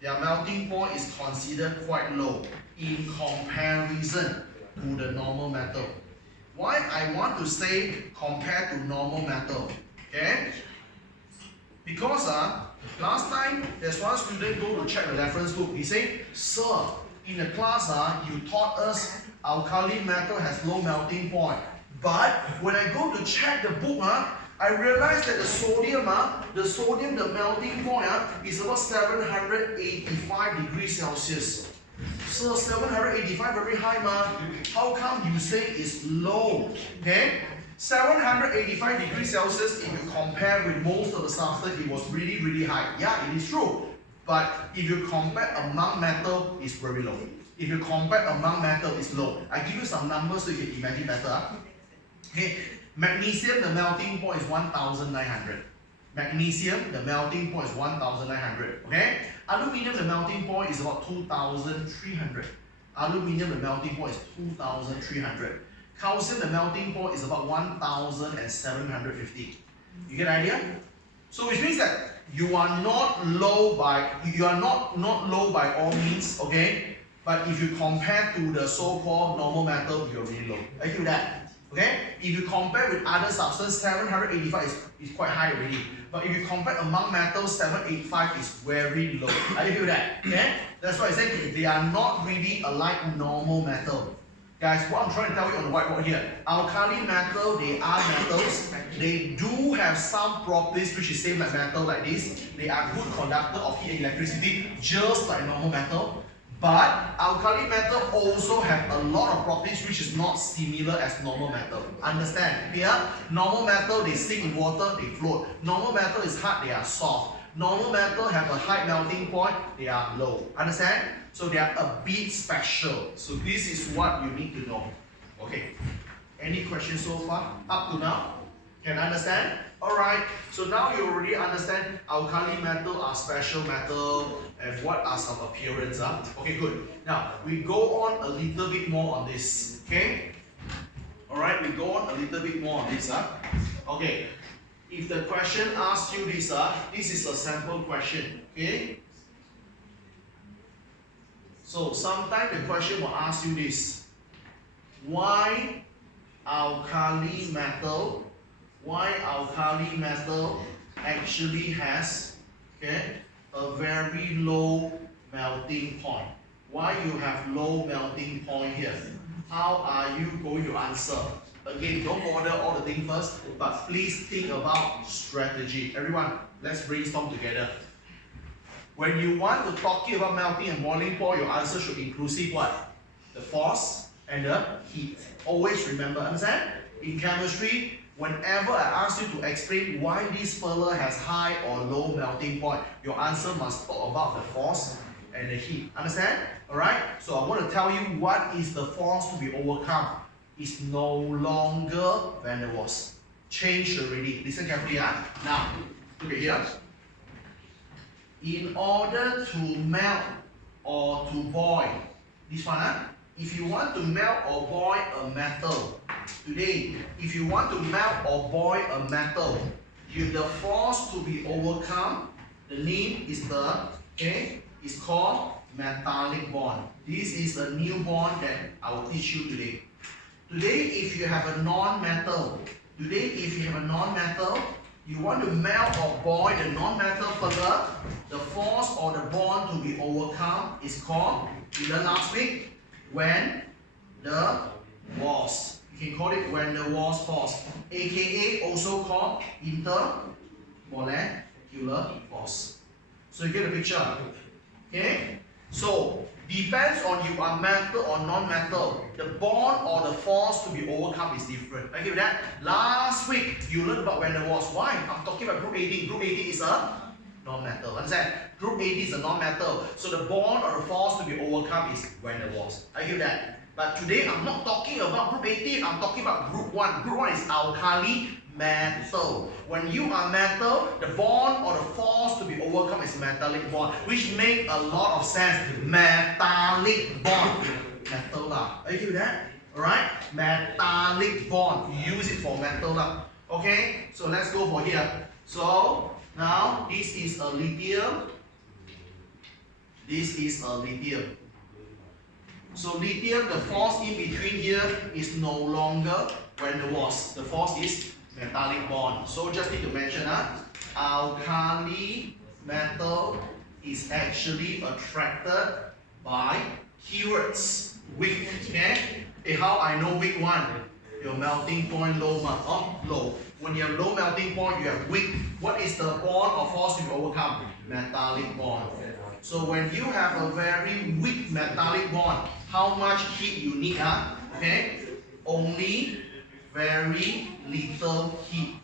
Their melting point is considered quite low in comparison to the normal metal. Why I want to say compared to normal metal? Okay? Because last time there's one student go to check the reference book. He said, "Sir, in the class you taught us alkali metal has low melting point. But when I go to check the book, I realized that the sodium, the melting point is about 785 degrees Celsius. So 785 very high ma. How come you say it's low? Okay? 785 degrees Celsius, if you compare with most of the substance, it was really, really high. Yeah, it is true. But if you compare among metal, it's very low. If you compare among metal, it's low. I give you some numbers so you can imagine better. Okay, magnesium, the melting point is 1900. Magnesium, the melting point is 1900. Okay, aluminium, the melting point is about 2300. Aluminium, the melting point is 2300. Calcium, the melting point is about 1750. You get the idea? So which means that you are not low by low by all means, okay? But if you compare to the so-called normal metal, you're really low. I feel that. Okay? If you compare with other substances, 785 is quite high already. But if you compare among metals, 785 is very low. I feel that. Okay? That's why I said they are not really alike normal metal. Guys, what I'm trying to tell you on the whiteboard here, alkali metal, they are metals. They do have some properties which is same like metal like this. They are good conductor of heat and electricity, just like normal metal. But alkali metal also have a lot of properties which is not similar as normal metal. Understand? Here, normal metal, they sink in water, they float. Normal metal is hard, they are soft. Normal metal have a high melting point, they are low. Understand? So they are a bit special. So this is what you need to know. Okay. Any questions so far? Up to now? Can understand? Alright. So now you already understand alkali metal are special metal and what are some appearance. Okay, good. Now we go on a little bit more on this. Okay? Alright, we go on a little bit more on this. Okay. If the question asks you this, this is a sample question. Okay? So sometimes the question will ask you this. Why alkali metal actually has a very low melting point? Why you have low melting point here? How are you going to answer? Again, don't bother all the things first, but please think about strategy. Everyone, let's brainstorm together. When you want to talk about melting and boiling point, your answer should inclusive what? The force and the heat. Always remember, understand? In chemistry, whenever I ask you to explain why this fella has high or low melting point, your answer must talk about the force and the heat. Understand? Alright? So I want to tell you what is the force to be overcome. It's no longer van der Waals. Changed already. Listen carefully. Now, look at here. In order to melt or to boil, this one, if you want to melt or boil a metal, today, if you want to melt or boil a metal, the force to be overcome, the name is it's called metallic bond. This is a new bond that I will teach you today. Today, if you have a non-metal, you want to melt or boil the non-metal further, the force or the bond to be overcome is called, we learned last week, van der Waals. You can call it van der Waals force, aka also called intermolecular force. So you get the picture. Okay? So, depends on you are metal or non-metal. The bond or the force to be overcome is different. I give that. Last week, you learned about van der Waals. Why? I'm talking about group 18. Group 18 is a non-metal. Understand? Group 18 is a non-metal. So the bond or the force to be overcome is van der Waals. I give that. But today, I'm not talking about group 18. I'm talking about group 1. Group 1 is alkali metal. When you are metal, the bond or the force to be overcome is metallic bond, which makes a lot of sense. Metallic bond. Metal lah. Are you okay with that? Alright? Metallic bond. You use it for metal lah. Okay? So let's go for here. So now this is a lithium. This is a lithium. So lithium, the force in between here is no longer van der Waals. The force is metallic bond. So just need to mention alkali metal is actually attracted by keywords. Weak. Okay? How I know weak one? Your melting point low. Low. when you have low melting point, you have weak. What is the bond or force you overcome? Metallic bond. So when you have a very weak metallic bond, how much heat you need? Okay? Only very little heat.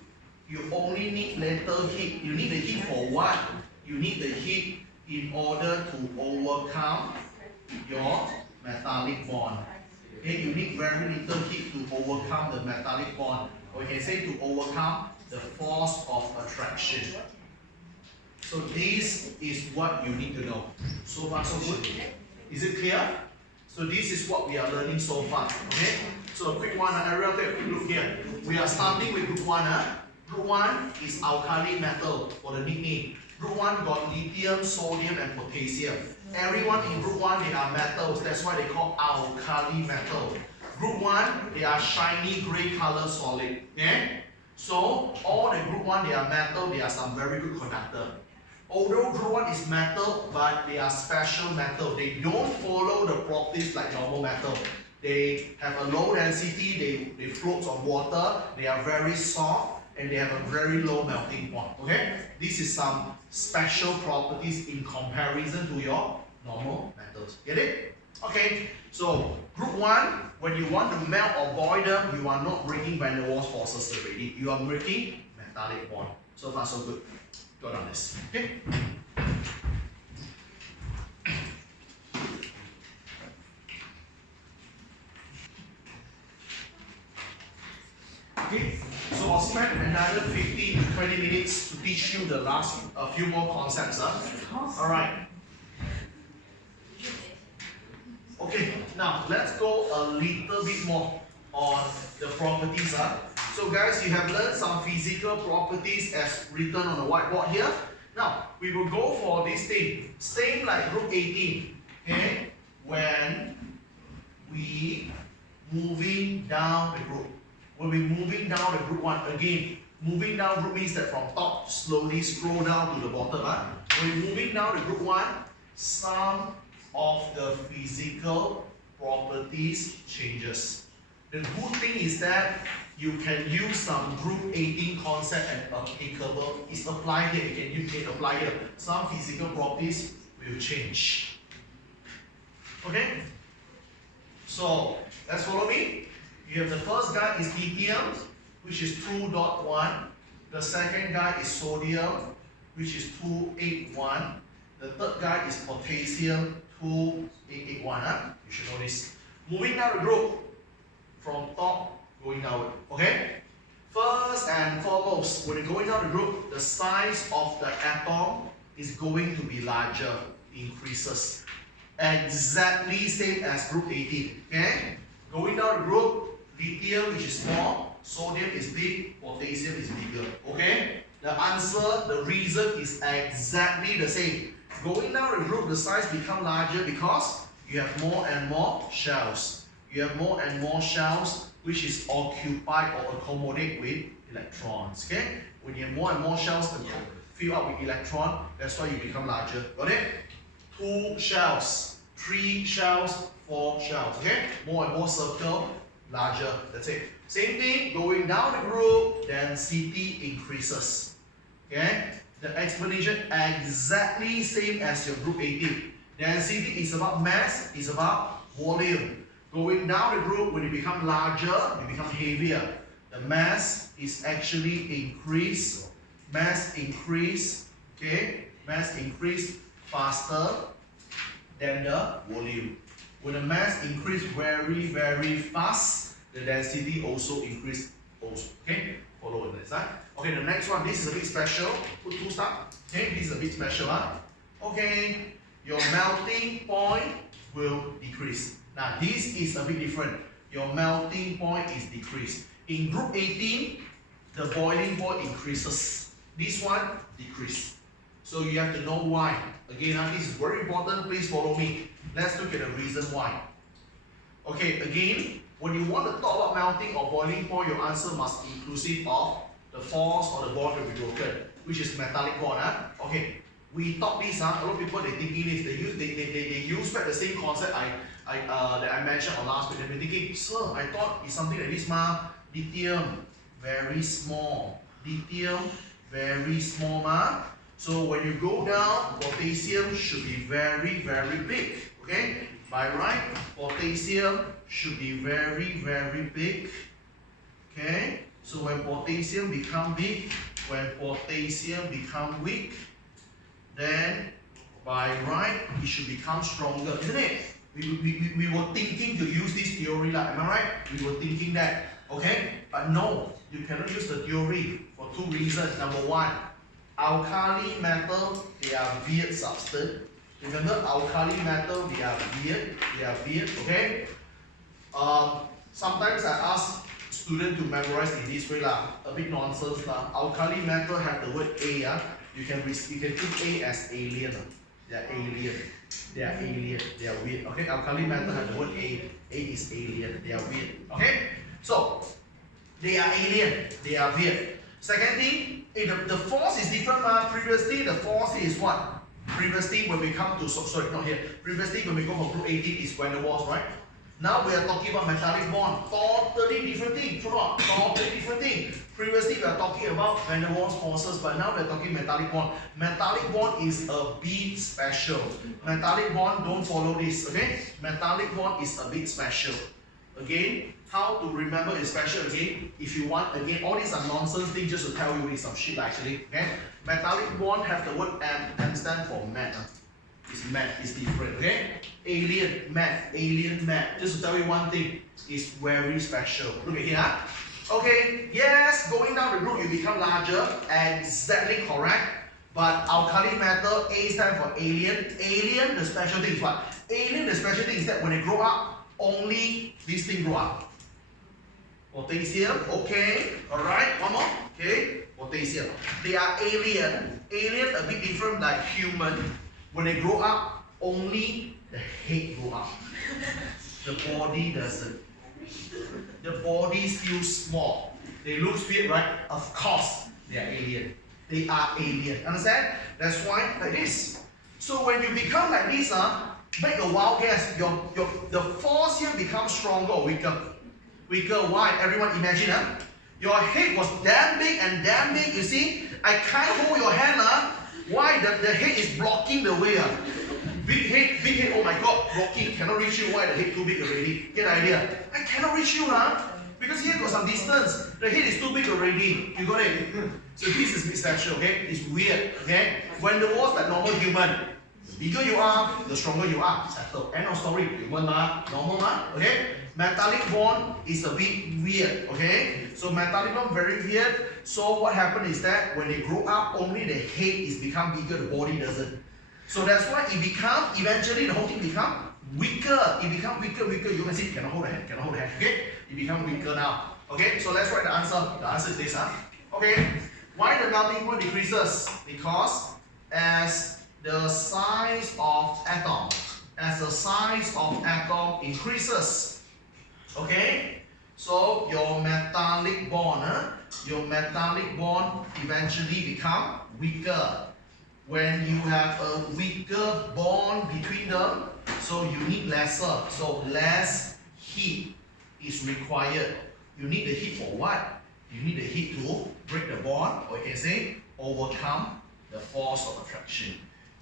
You only need little heat. You need the heat for what? You need the heat in order to overcome your metallic bond. Okay, you need very little heat to overcome the metallic bond. Or you can say to overcome the force of attraction. So this is what you need to know. So far so good? Is it clear? So this is what we are learning so far. Okay? So a quick one, Ariel, take a quick look here. We are starting with group 1. Group 1 is alkali metal for the nickname. Group 1 got lithium, sodium and potassium. Everyone in group 1 they are metals, that's why they call alkali metal. Group 1 they are shiny grey color solid. Okay? So all the group 1 they are metal, they are some very good conductor. Although group 1 is metal, but they are special metal. They don't follow the properties like normal metal. They have a low density, they float on water, they are very soft, and they have a very low melting point. Okay? This is some special properties in comparison to your normal metals. Get it? Okay, so group 1, when you want to melt or boil them, you are not breaking van der Waals forces already. You are breaking metallic bond. So far so good. Got on this. Okay? Okay, so I'll spend another 15 to 20 minutes to teach you the last few more concepts. Alright. Okay, now let's go a little bit more on the properties. So guys, you have learned some physical properties as written on the whiteboard here. Now, we will go for this thing. Same like group 18. Okay? When we moving down the group. When we moving down the group 1, again, moving down group means that from top, slowly scroll down to the bottom. When we're moving down the group 1, some of the physical properties changes. The good thing is that you can use some group 18 concept and applicable. It's applied here, you can apply here. Some physical properties will change. Okay? So, let's follow me. You have the first guy is lithium, which is 2.1. The second guy is sodium, which is 281. The third guy is potassium, 2881. You should know this. Moving down the group, from top going downward. Okay? First and foremost, when you're going down the group, the size of the atom is going to be larger, increases. Exactly same as group 18. Okay? Going down the group, lithium, which is small, sodium is big, potassium is bigger. Okay? The answer, the reason is exactly the same. Going down the group, the size become larger because you have more and more shells. You have more and more shells which is occupied or accommodate with electrons. Okay? When you have more and more shells fill up with electron, that's why you become larger. Got it? 2 shells, 3 shells, 4 shells. Okay? More and more circle, larger. That's it. Same thing, going down the group, density increases. Okay? The explanation exactly same as your group 18. Density is about mass, is about volume. Going down the group, when it becomes larger, it becomes heavier. The mass is actually increased. Mass increase, okay? Mass increase faster than the volume. When the mass increase very, very fast, the density also increase also. Okay? Follow this. Okay, the next one, this is a bit special. Put 2 stars. Okay, this is a bit special. Okay, your melting point will decrease. Now, this is a bit different. Your melting point is decreased. In group 18, the boiling point increases. This one decrease. So you have to know why. Again, this is very important. Please follow me. Let's look at the reason why. Okay, again, when you want to talk about melting or boiling point, your answer must be inclusive of the force or the bond will be broken, which is metallic bond. Okay, we taught this. A lot of people they thinking this. They use back the same concept that I mentioned on last week. They're thinking, sir, I thought it's something like this, lithium, very small. Lithium, very small. So when you go down, potassium should be very, very big. Okay? By right, potassium should be very, very big. Okay? So when potassium become big, when potassium become weak, then by right, it should become stronger, isn't it? We were thinking to use this theory, am I right? We were thinking that, okay? But no, you cannot use the theory for two reasons. Number one, alkali metal, they are weird substance. Remember, alkali metal, they are weird, okay? Sometimes I ask students to memorize in this way, a bit nonsense. Alkali metal have the word A, you can think A as alien. They are alien. They are alien. They are weird. Okay, alkali metal have the word A. A is alien. They are weird. Okay, so they are alien. They are weird. Second thing, the force is different. Previously, the force is what? Previously, when we come to sorry, not here. Previously, when we go for group 18, is van der Waals, right? Now we are talking about metallic bond. Totally different thing. Totally different thing. Previously we are talking about van der Waals forces, but now we are talking metallic bond. Metallic bond is a bit special. Metallic bond, don't follow this, okay? Metallic bond is a bit special. Again, how to remember is special again. If you want, again, all these are nonsense things just to tell you it's some shit actually. Okay? Metallic bond have the word M. M stand for mat. It's mat, it's different, okay? Alien, mat, just to tell you one thing, it's very special. Look at here. Okay, yes, going down the road you become larger, exactly correct. But alkali metal, A stand for alien. Alien, the special thing is what? Alien, the special thing is that when they grow up, only this thing grow up. Potassium, okay, alright, one more, okay, potassium. They are alien. Alien a bit different like human. When they grow up, only the head grow up. The body doesn't. The body is still small. They look weird, right? Of course, they are alien. They are alien. Understand? That's why like this. So when you become like this, make a wild guess. The force here becomes stronger or weaker. Weaker. Why? Everyone imagine, your head was damn big and damn big. You see, I can't hold your hand, Why? The head is blocking the way. Big head, oh my god, blocking, cannot reach you. Why? The head too big already. Get the idea? I cannot reach you, because here got some distance. The head is too big already. You got it? So this is a bit special, okay? It's weird, okay? When the walls like normal human, the bigger you are, the stronger you are. Settle. End of story. Human, normal, okay? Metallic bond is a bit weird, okay? So metallic bond very weird. So what happened is that when they grow up, only the head is become bigger, the body doesn't. So that's why it become, eventually the whole thing become weaker. It become weaker. You can see, cannot hold the hand, okay? It become weaker now. Okay, so let's write the answer. The answer is this, Okay, why the melting point decreases? Because as the size of atom increases, okay? So your metallic bond eventually become weaker. When you have a weaker bond between them, so you need lesser, so less heat is required. You need the heat for what? You need the heat to break the bond, or you can say overcome the force of attraction.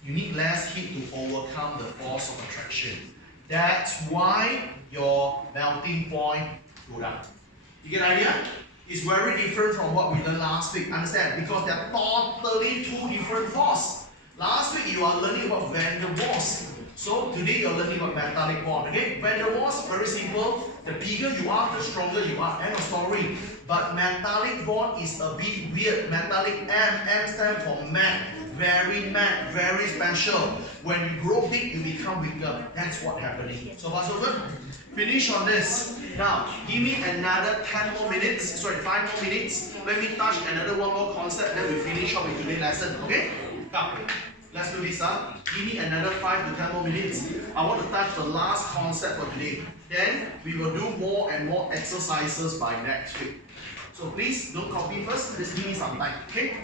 You need less heat to overcome the force of attraction. That's why your melting point go down. You get the idea? It's very different from what we learned last week. Understand? Because they are totally two different forces. Last week you are learning about van der Waals. So today you are learning about metallic bond. Okay? Van der Waals, very simple. The bigger you are, the stronger you are. End of story. But metallic bond is a bit weird. Metallic M stands for mat. Very special. When you grow big, you become weaker. That's what's happening. So far so good? Finish on this. Now, give me another 10 more minutes. Sorry, 5 more minutes. Let me touch another one more concept. Then we finish up with today's lesson. Okay? Come. Let's do this. Give me another 5 to 10 more minutes. I want to touch the last concept for today. Then we will do more and more exercises by next week. So please don't copy first. Just give me some time. Okay?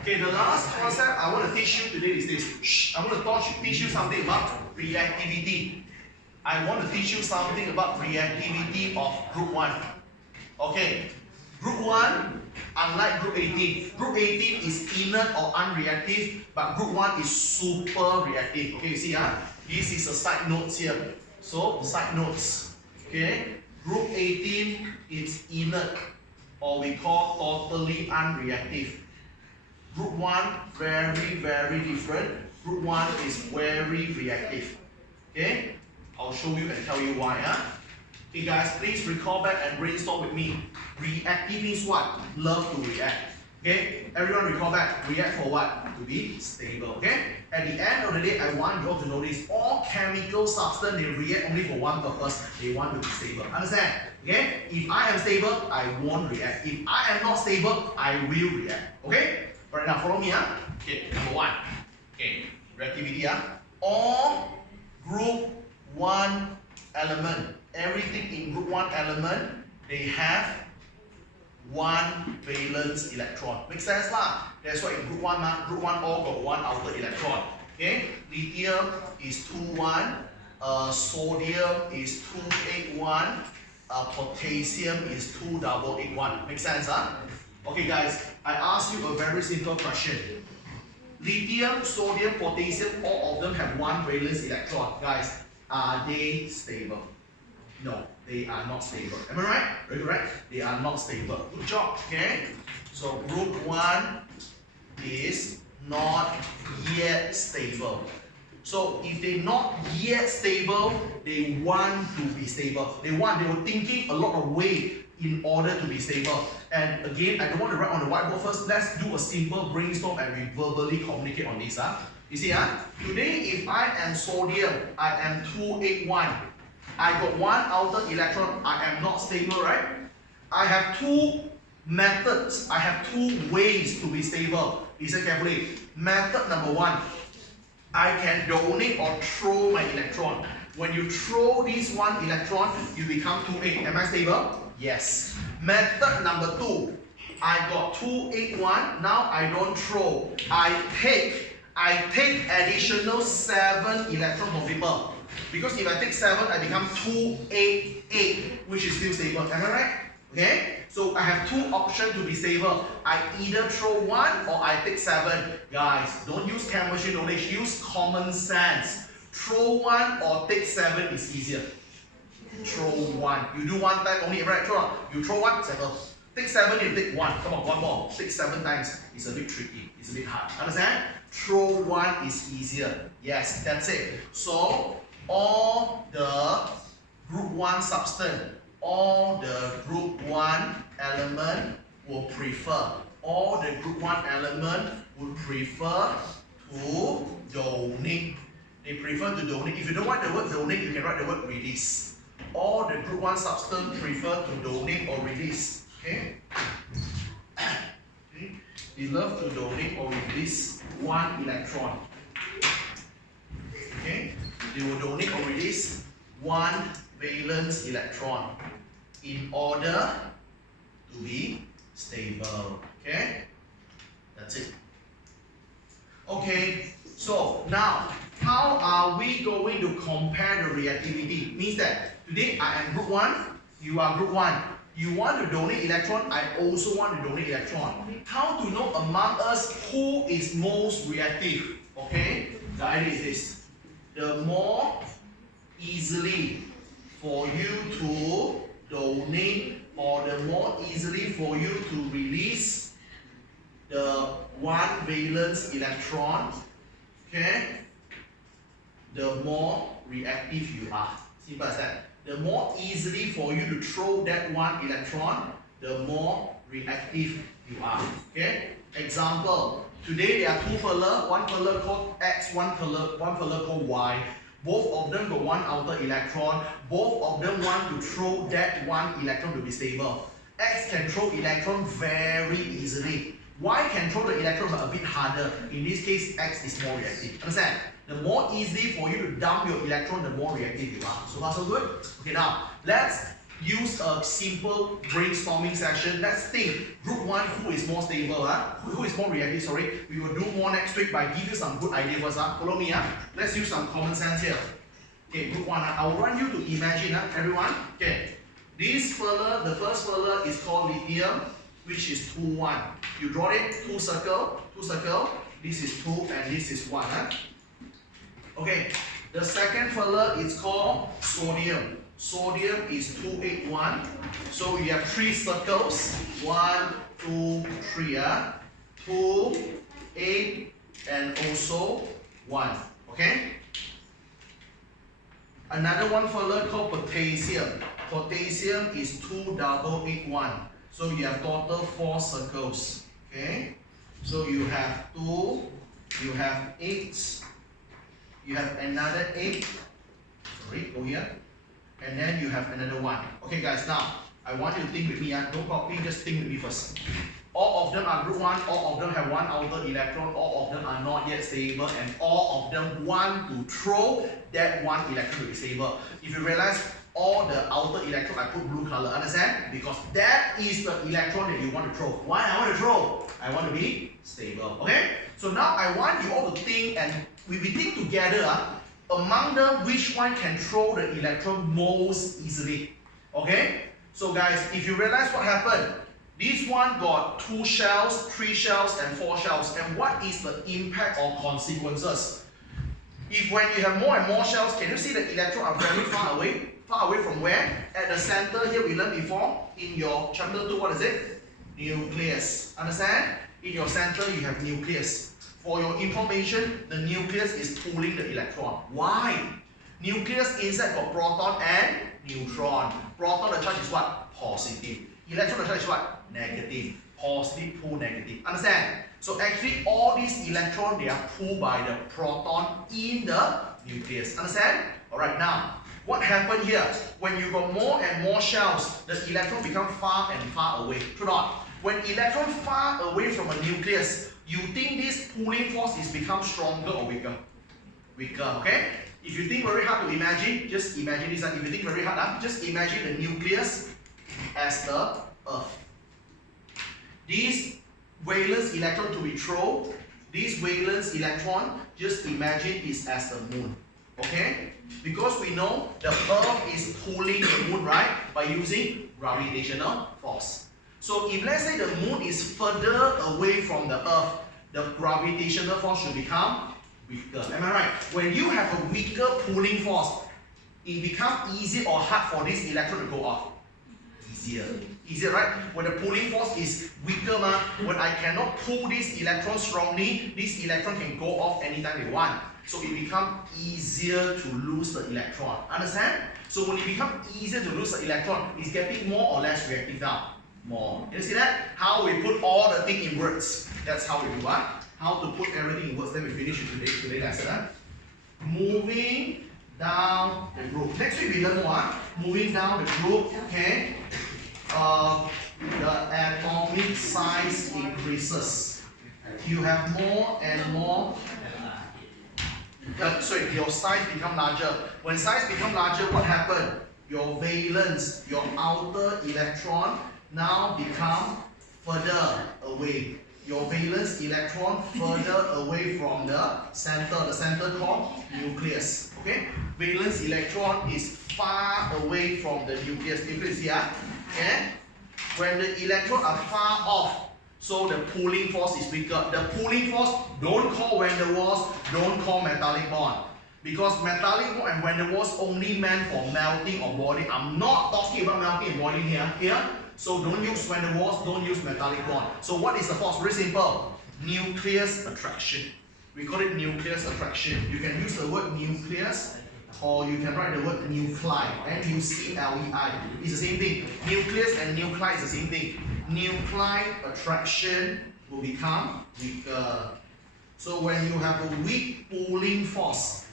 Okay, the last concept I want to teach you today is this. I want to teach you something about reactivity. I want to teach you something about reactivity of group 1. Okay, Group 1, unlike Group 18. Group 18 is inert or unreactive, but Group 1 is super reactive. Okay, you see, this is a side notes here. So, side notes. Okay, Group 18 is inert, or we call totally unreactive. Group 1, very, very different. Group 1 is very reactive. Okay, I'll show you and tell you why. Okay guys, please recall back and brainstorm with me. Reactive means what? Love to react. Okay, everyone recall back. React for what? To be stable. Okay, at the end of the day, I want you all to notice all chemical substance, they react only for one purpose. They want to be stable. Understand? Okay, if I am stable, I won't react. If I am not stable, I will react. Okay, right now follow me. Okay, number 1. Okay, reactivity. All group 1 element, everything in group 1 element, they have 1 valence electron. Make sense lah? That's why in group 1, group 1 all got 1 outer electron. Okay, lithium is 2,1, sodium is 281, potassium is 2,881. Make sense? Okay guys, I ask you a very simple question. Lithium, sodium, potassium, all of them have 1 valence electron. Guys, are they stable? No, they are not stable. Am I right? Very correct. They are not stable. Good job. Okay. So group 1 is not yet stable. So if they're not yet stable, they want to be stable. They were thinking a lot of way in order to be stable. And again, I don't want to write on the whiteboard first. Let's do a simple brainstorm and we verbally communicate on this. You see, today if I am sodium, I am 281. I got 1 outer electron, I am not stable, right? I have 2 methods, I have 2 ways to be stable. Listen carefully. Method number 1, I can donate or throw my electron. When you throw this 1 electron, you become 2,8. Am I stable? Yes. Method number 2, I got 281, now I don't throw. I take additional 7 electrons from people. Because if I take 7, I become 288, which is still stable. Am I right? Okay? So I have 2 options to be stable. I either throw 1 or I take 7. Guys, don't use chemistry knowledge, use common sense. Throw 1 or take 7 is easier. Throw 1. You do 1 time only, right? You throw 1, settle. Take 7, you take 1. Come on, 1 more. Take 7 times. It's a bit tricky. It's a bit hard. Understand? Throw 1 is easier. Yes, that's it. So, all the group 1 substance, all the group 1 element will prefer. All the group 1 element would prefer to donate. They prefer to donate. If you don't want the word donate, you can write the word release. All the group 1 substance prefer to donate or release. Okay? They love to donate or release 1 electron. Okay? They will donate or release 1 valence electron in order to be stable. Okay? That's it. Okay, so now how are we going to compare the reactivity? Means that today I am group 1, you are group 1. You want to donate electron, I also want to donate electron. How to know among us who is most reactive? Okay, the idea is this. The more easily for you to donate or the more easily for you to release the 1 valence electron, okay, the more reactive you are. Simple as that. The more easily for you to throw that 1 electron, the more reactive you are. Okay? Example, today there are 2 fella, 1 fella called X, 1 fella called Y. Both of them got 1 outer electron. Both of them want to throw that 1 electron to be stable. X can throw electron very easily. Y can throw the electron but a bit harder. In this case, X is more reactive. Understand? The more easy for you to dump your electron, the more reactive you are. So far so good? Okay, now let's use a simple brainstorming session. Let's think group 1 who is more stable, who is more reactive, sorry. We will do more next week, but give you some good ideas first. Follow me. Let's use some common sense here. Okay, group 1, I will want you to imagine, everyone. Okay, This further, the first further is called lithium, which is 2, 1. You draw it, 2 circle, this is 2 and this is 1. Huh? Okay, the second further is called sodium. Sodium is 2, 8, 1. So you have 3 circles, 1, 2, 3. 2, 8, and also 1. Okay? Another one further called potassium. Potassium is 2, 8, 8, 1. So you have total 4 circles. Okay? So you have 2, you have 8, you have another 8. Sorry, go here. And then you have another 1. Okay guys, now I want you to think with me. Don't copy, just think with me first. All of them are group 1, all of them have 1 outer electron, all of them are not yet stable, and all of them want to throw that 1 electron to be stable. If you realize, all the outer electron I put blue color, understand? Because that is the electron that you want to throw. Why I want to throw? I want to be stable. Okay? So now I want you all to think, and we think together, among them, which one can throw the electron most easily? Okay? So guys, if you realize what happened, this one got 2 shells, 3 shells, and 4 shells. And what is the impact or consequences? If when you have more and more shells, can you see the electrons are very far away? Far away from where? At the center here, we learned before, in your chapter 2, what is it? Nucleus. Understand? In your center, you have nucleus. For your information, the nucleus is pulling the electron. Why? Nucleus inside got proton and neutron. Proton, the charge is what? Positive. Electron, the charge is what? Negative. Positive pull negative. Understand? So actually, all these electrons, they are pulled by the proton in the nucleus. Understand? Alright, now, what happened here? When you got more and more shells, the electron become far and far away. True not? When electron far away from a nucleus, you think this pulling force is become stronger or weaker? Weaker, okay? If you think very hard to imagine, just imagine this. If you think very hard, just imagine the nucleus as the Earth. This valence electron to be thrown, this valence electron, just imagine is as the moon. Okay? Because we know the Earth is pulling the moon, right? By using gravitational force. So if let's say the moon is further away from the Earth, the gravitational force should become weaker. Am I right? When you have a weaker pulling force, it becomes easier or hard for this electron to go off? Easier. Easier, right? When the pulling force is weaker, when I cannot pull this electron strongly, this electron can go off anytime they want. So it becomes easier to lose the electron. Understand? So when it becomes easier to lose the electron, it's getting more or less reactive now? More. You see that? How we put all the thing in words. That's how we do what? How to put everything in words. Then we finish today's lesson. Moving down the group. Next week we learn what? Moving down the group. Okay. The atomic size increases. You have more and more. Sorry, your size become larger. When size become larger, what happened? Your valence, your outer electron, now become further away. Your valence electron further away from the center called nucleus. Okay? Valence electron is far away from the nucleus. Nucleus here. Okay? When the electrons are far off, so the pulling force is weaker. The pulling force, don't call van der Waals, don't call metallic bond. Because metallic bond and van der Waals only meant for melting or boiling. I'm not talking about melting and boiling here. So don't use van der Waals, don't use metallic bond. So what is the force? Very simple. Nucleus attraction. We call it nucleus attraction. You can use the word nucleus, or you can write the word nuclei. N-U-C-L-E-I. It's the same thing. Nucleus and nuclei is the same thing. Nuclei attraction will become weaker. So when you have a weak pulling force,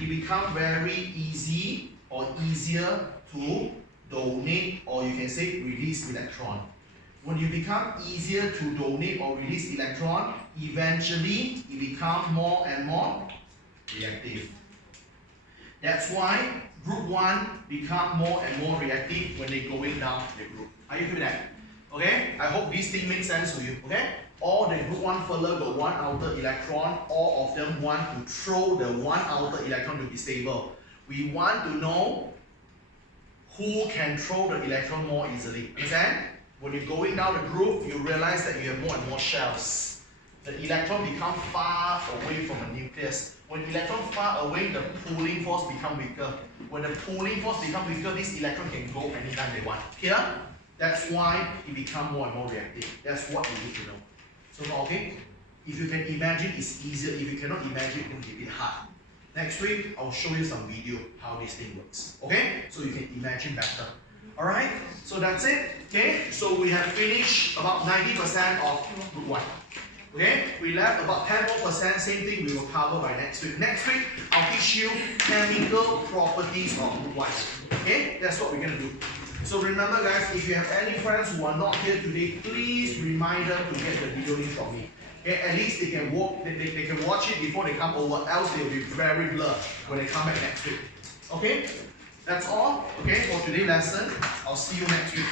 it becomes very easy or easier to donate, or you can say release electron. When you become easier to donate or release electron, eventually it becomes more and more reactive. That's why group 1 become more and more reactive when they're going down the group. Are you with that? Okay? I hope this thing makes sense to you. Okay? All the group 1 further got 1 outer electron. All of them want to throw the 1 outer electron to be stable. We want to know who can throw the electron more easily. Understand? When you're going down the groove, you realize that you have more and more shells. The electron becomes far away from the nucleus. When electron far away, the pulling force becomes weaker. When the pulling force becomes weaker, this electron can go anytime they want. Here, that's why it becomes more and more reactive. That's what you need to know. So, okay, if you can imagine, it's easier. If you cannot imagine, it will be a bit hard. Next week, I'll show you some video how this thing works. Okay, so you can imagine better. Alright, so that's it. Okay, so we have finished about 90% of group 1. Okay, we left about 10 more %, same thing we will cover by next week. Next week, I'll teach you chemical properties of group 1. Okay, that's what we're going to do. So remember guys, if you have any friends who are not here today, please remind them to get the video link from me. Okay, at least they can walk, they can watch it before they come over, else they will be very blurred when they come back next week. Okay, that's all. Okay, for today's lesson. I'll see you next week.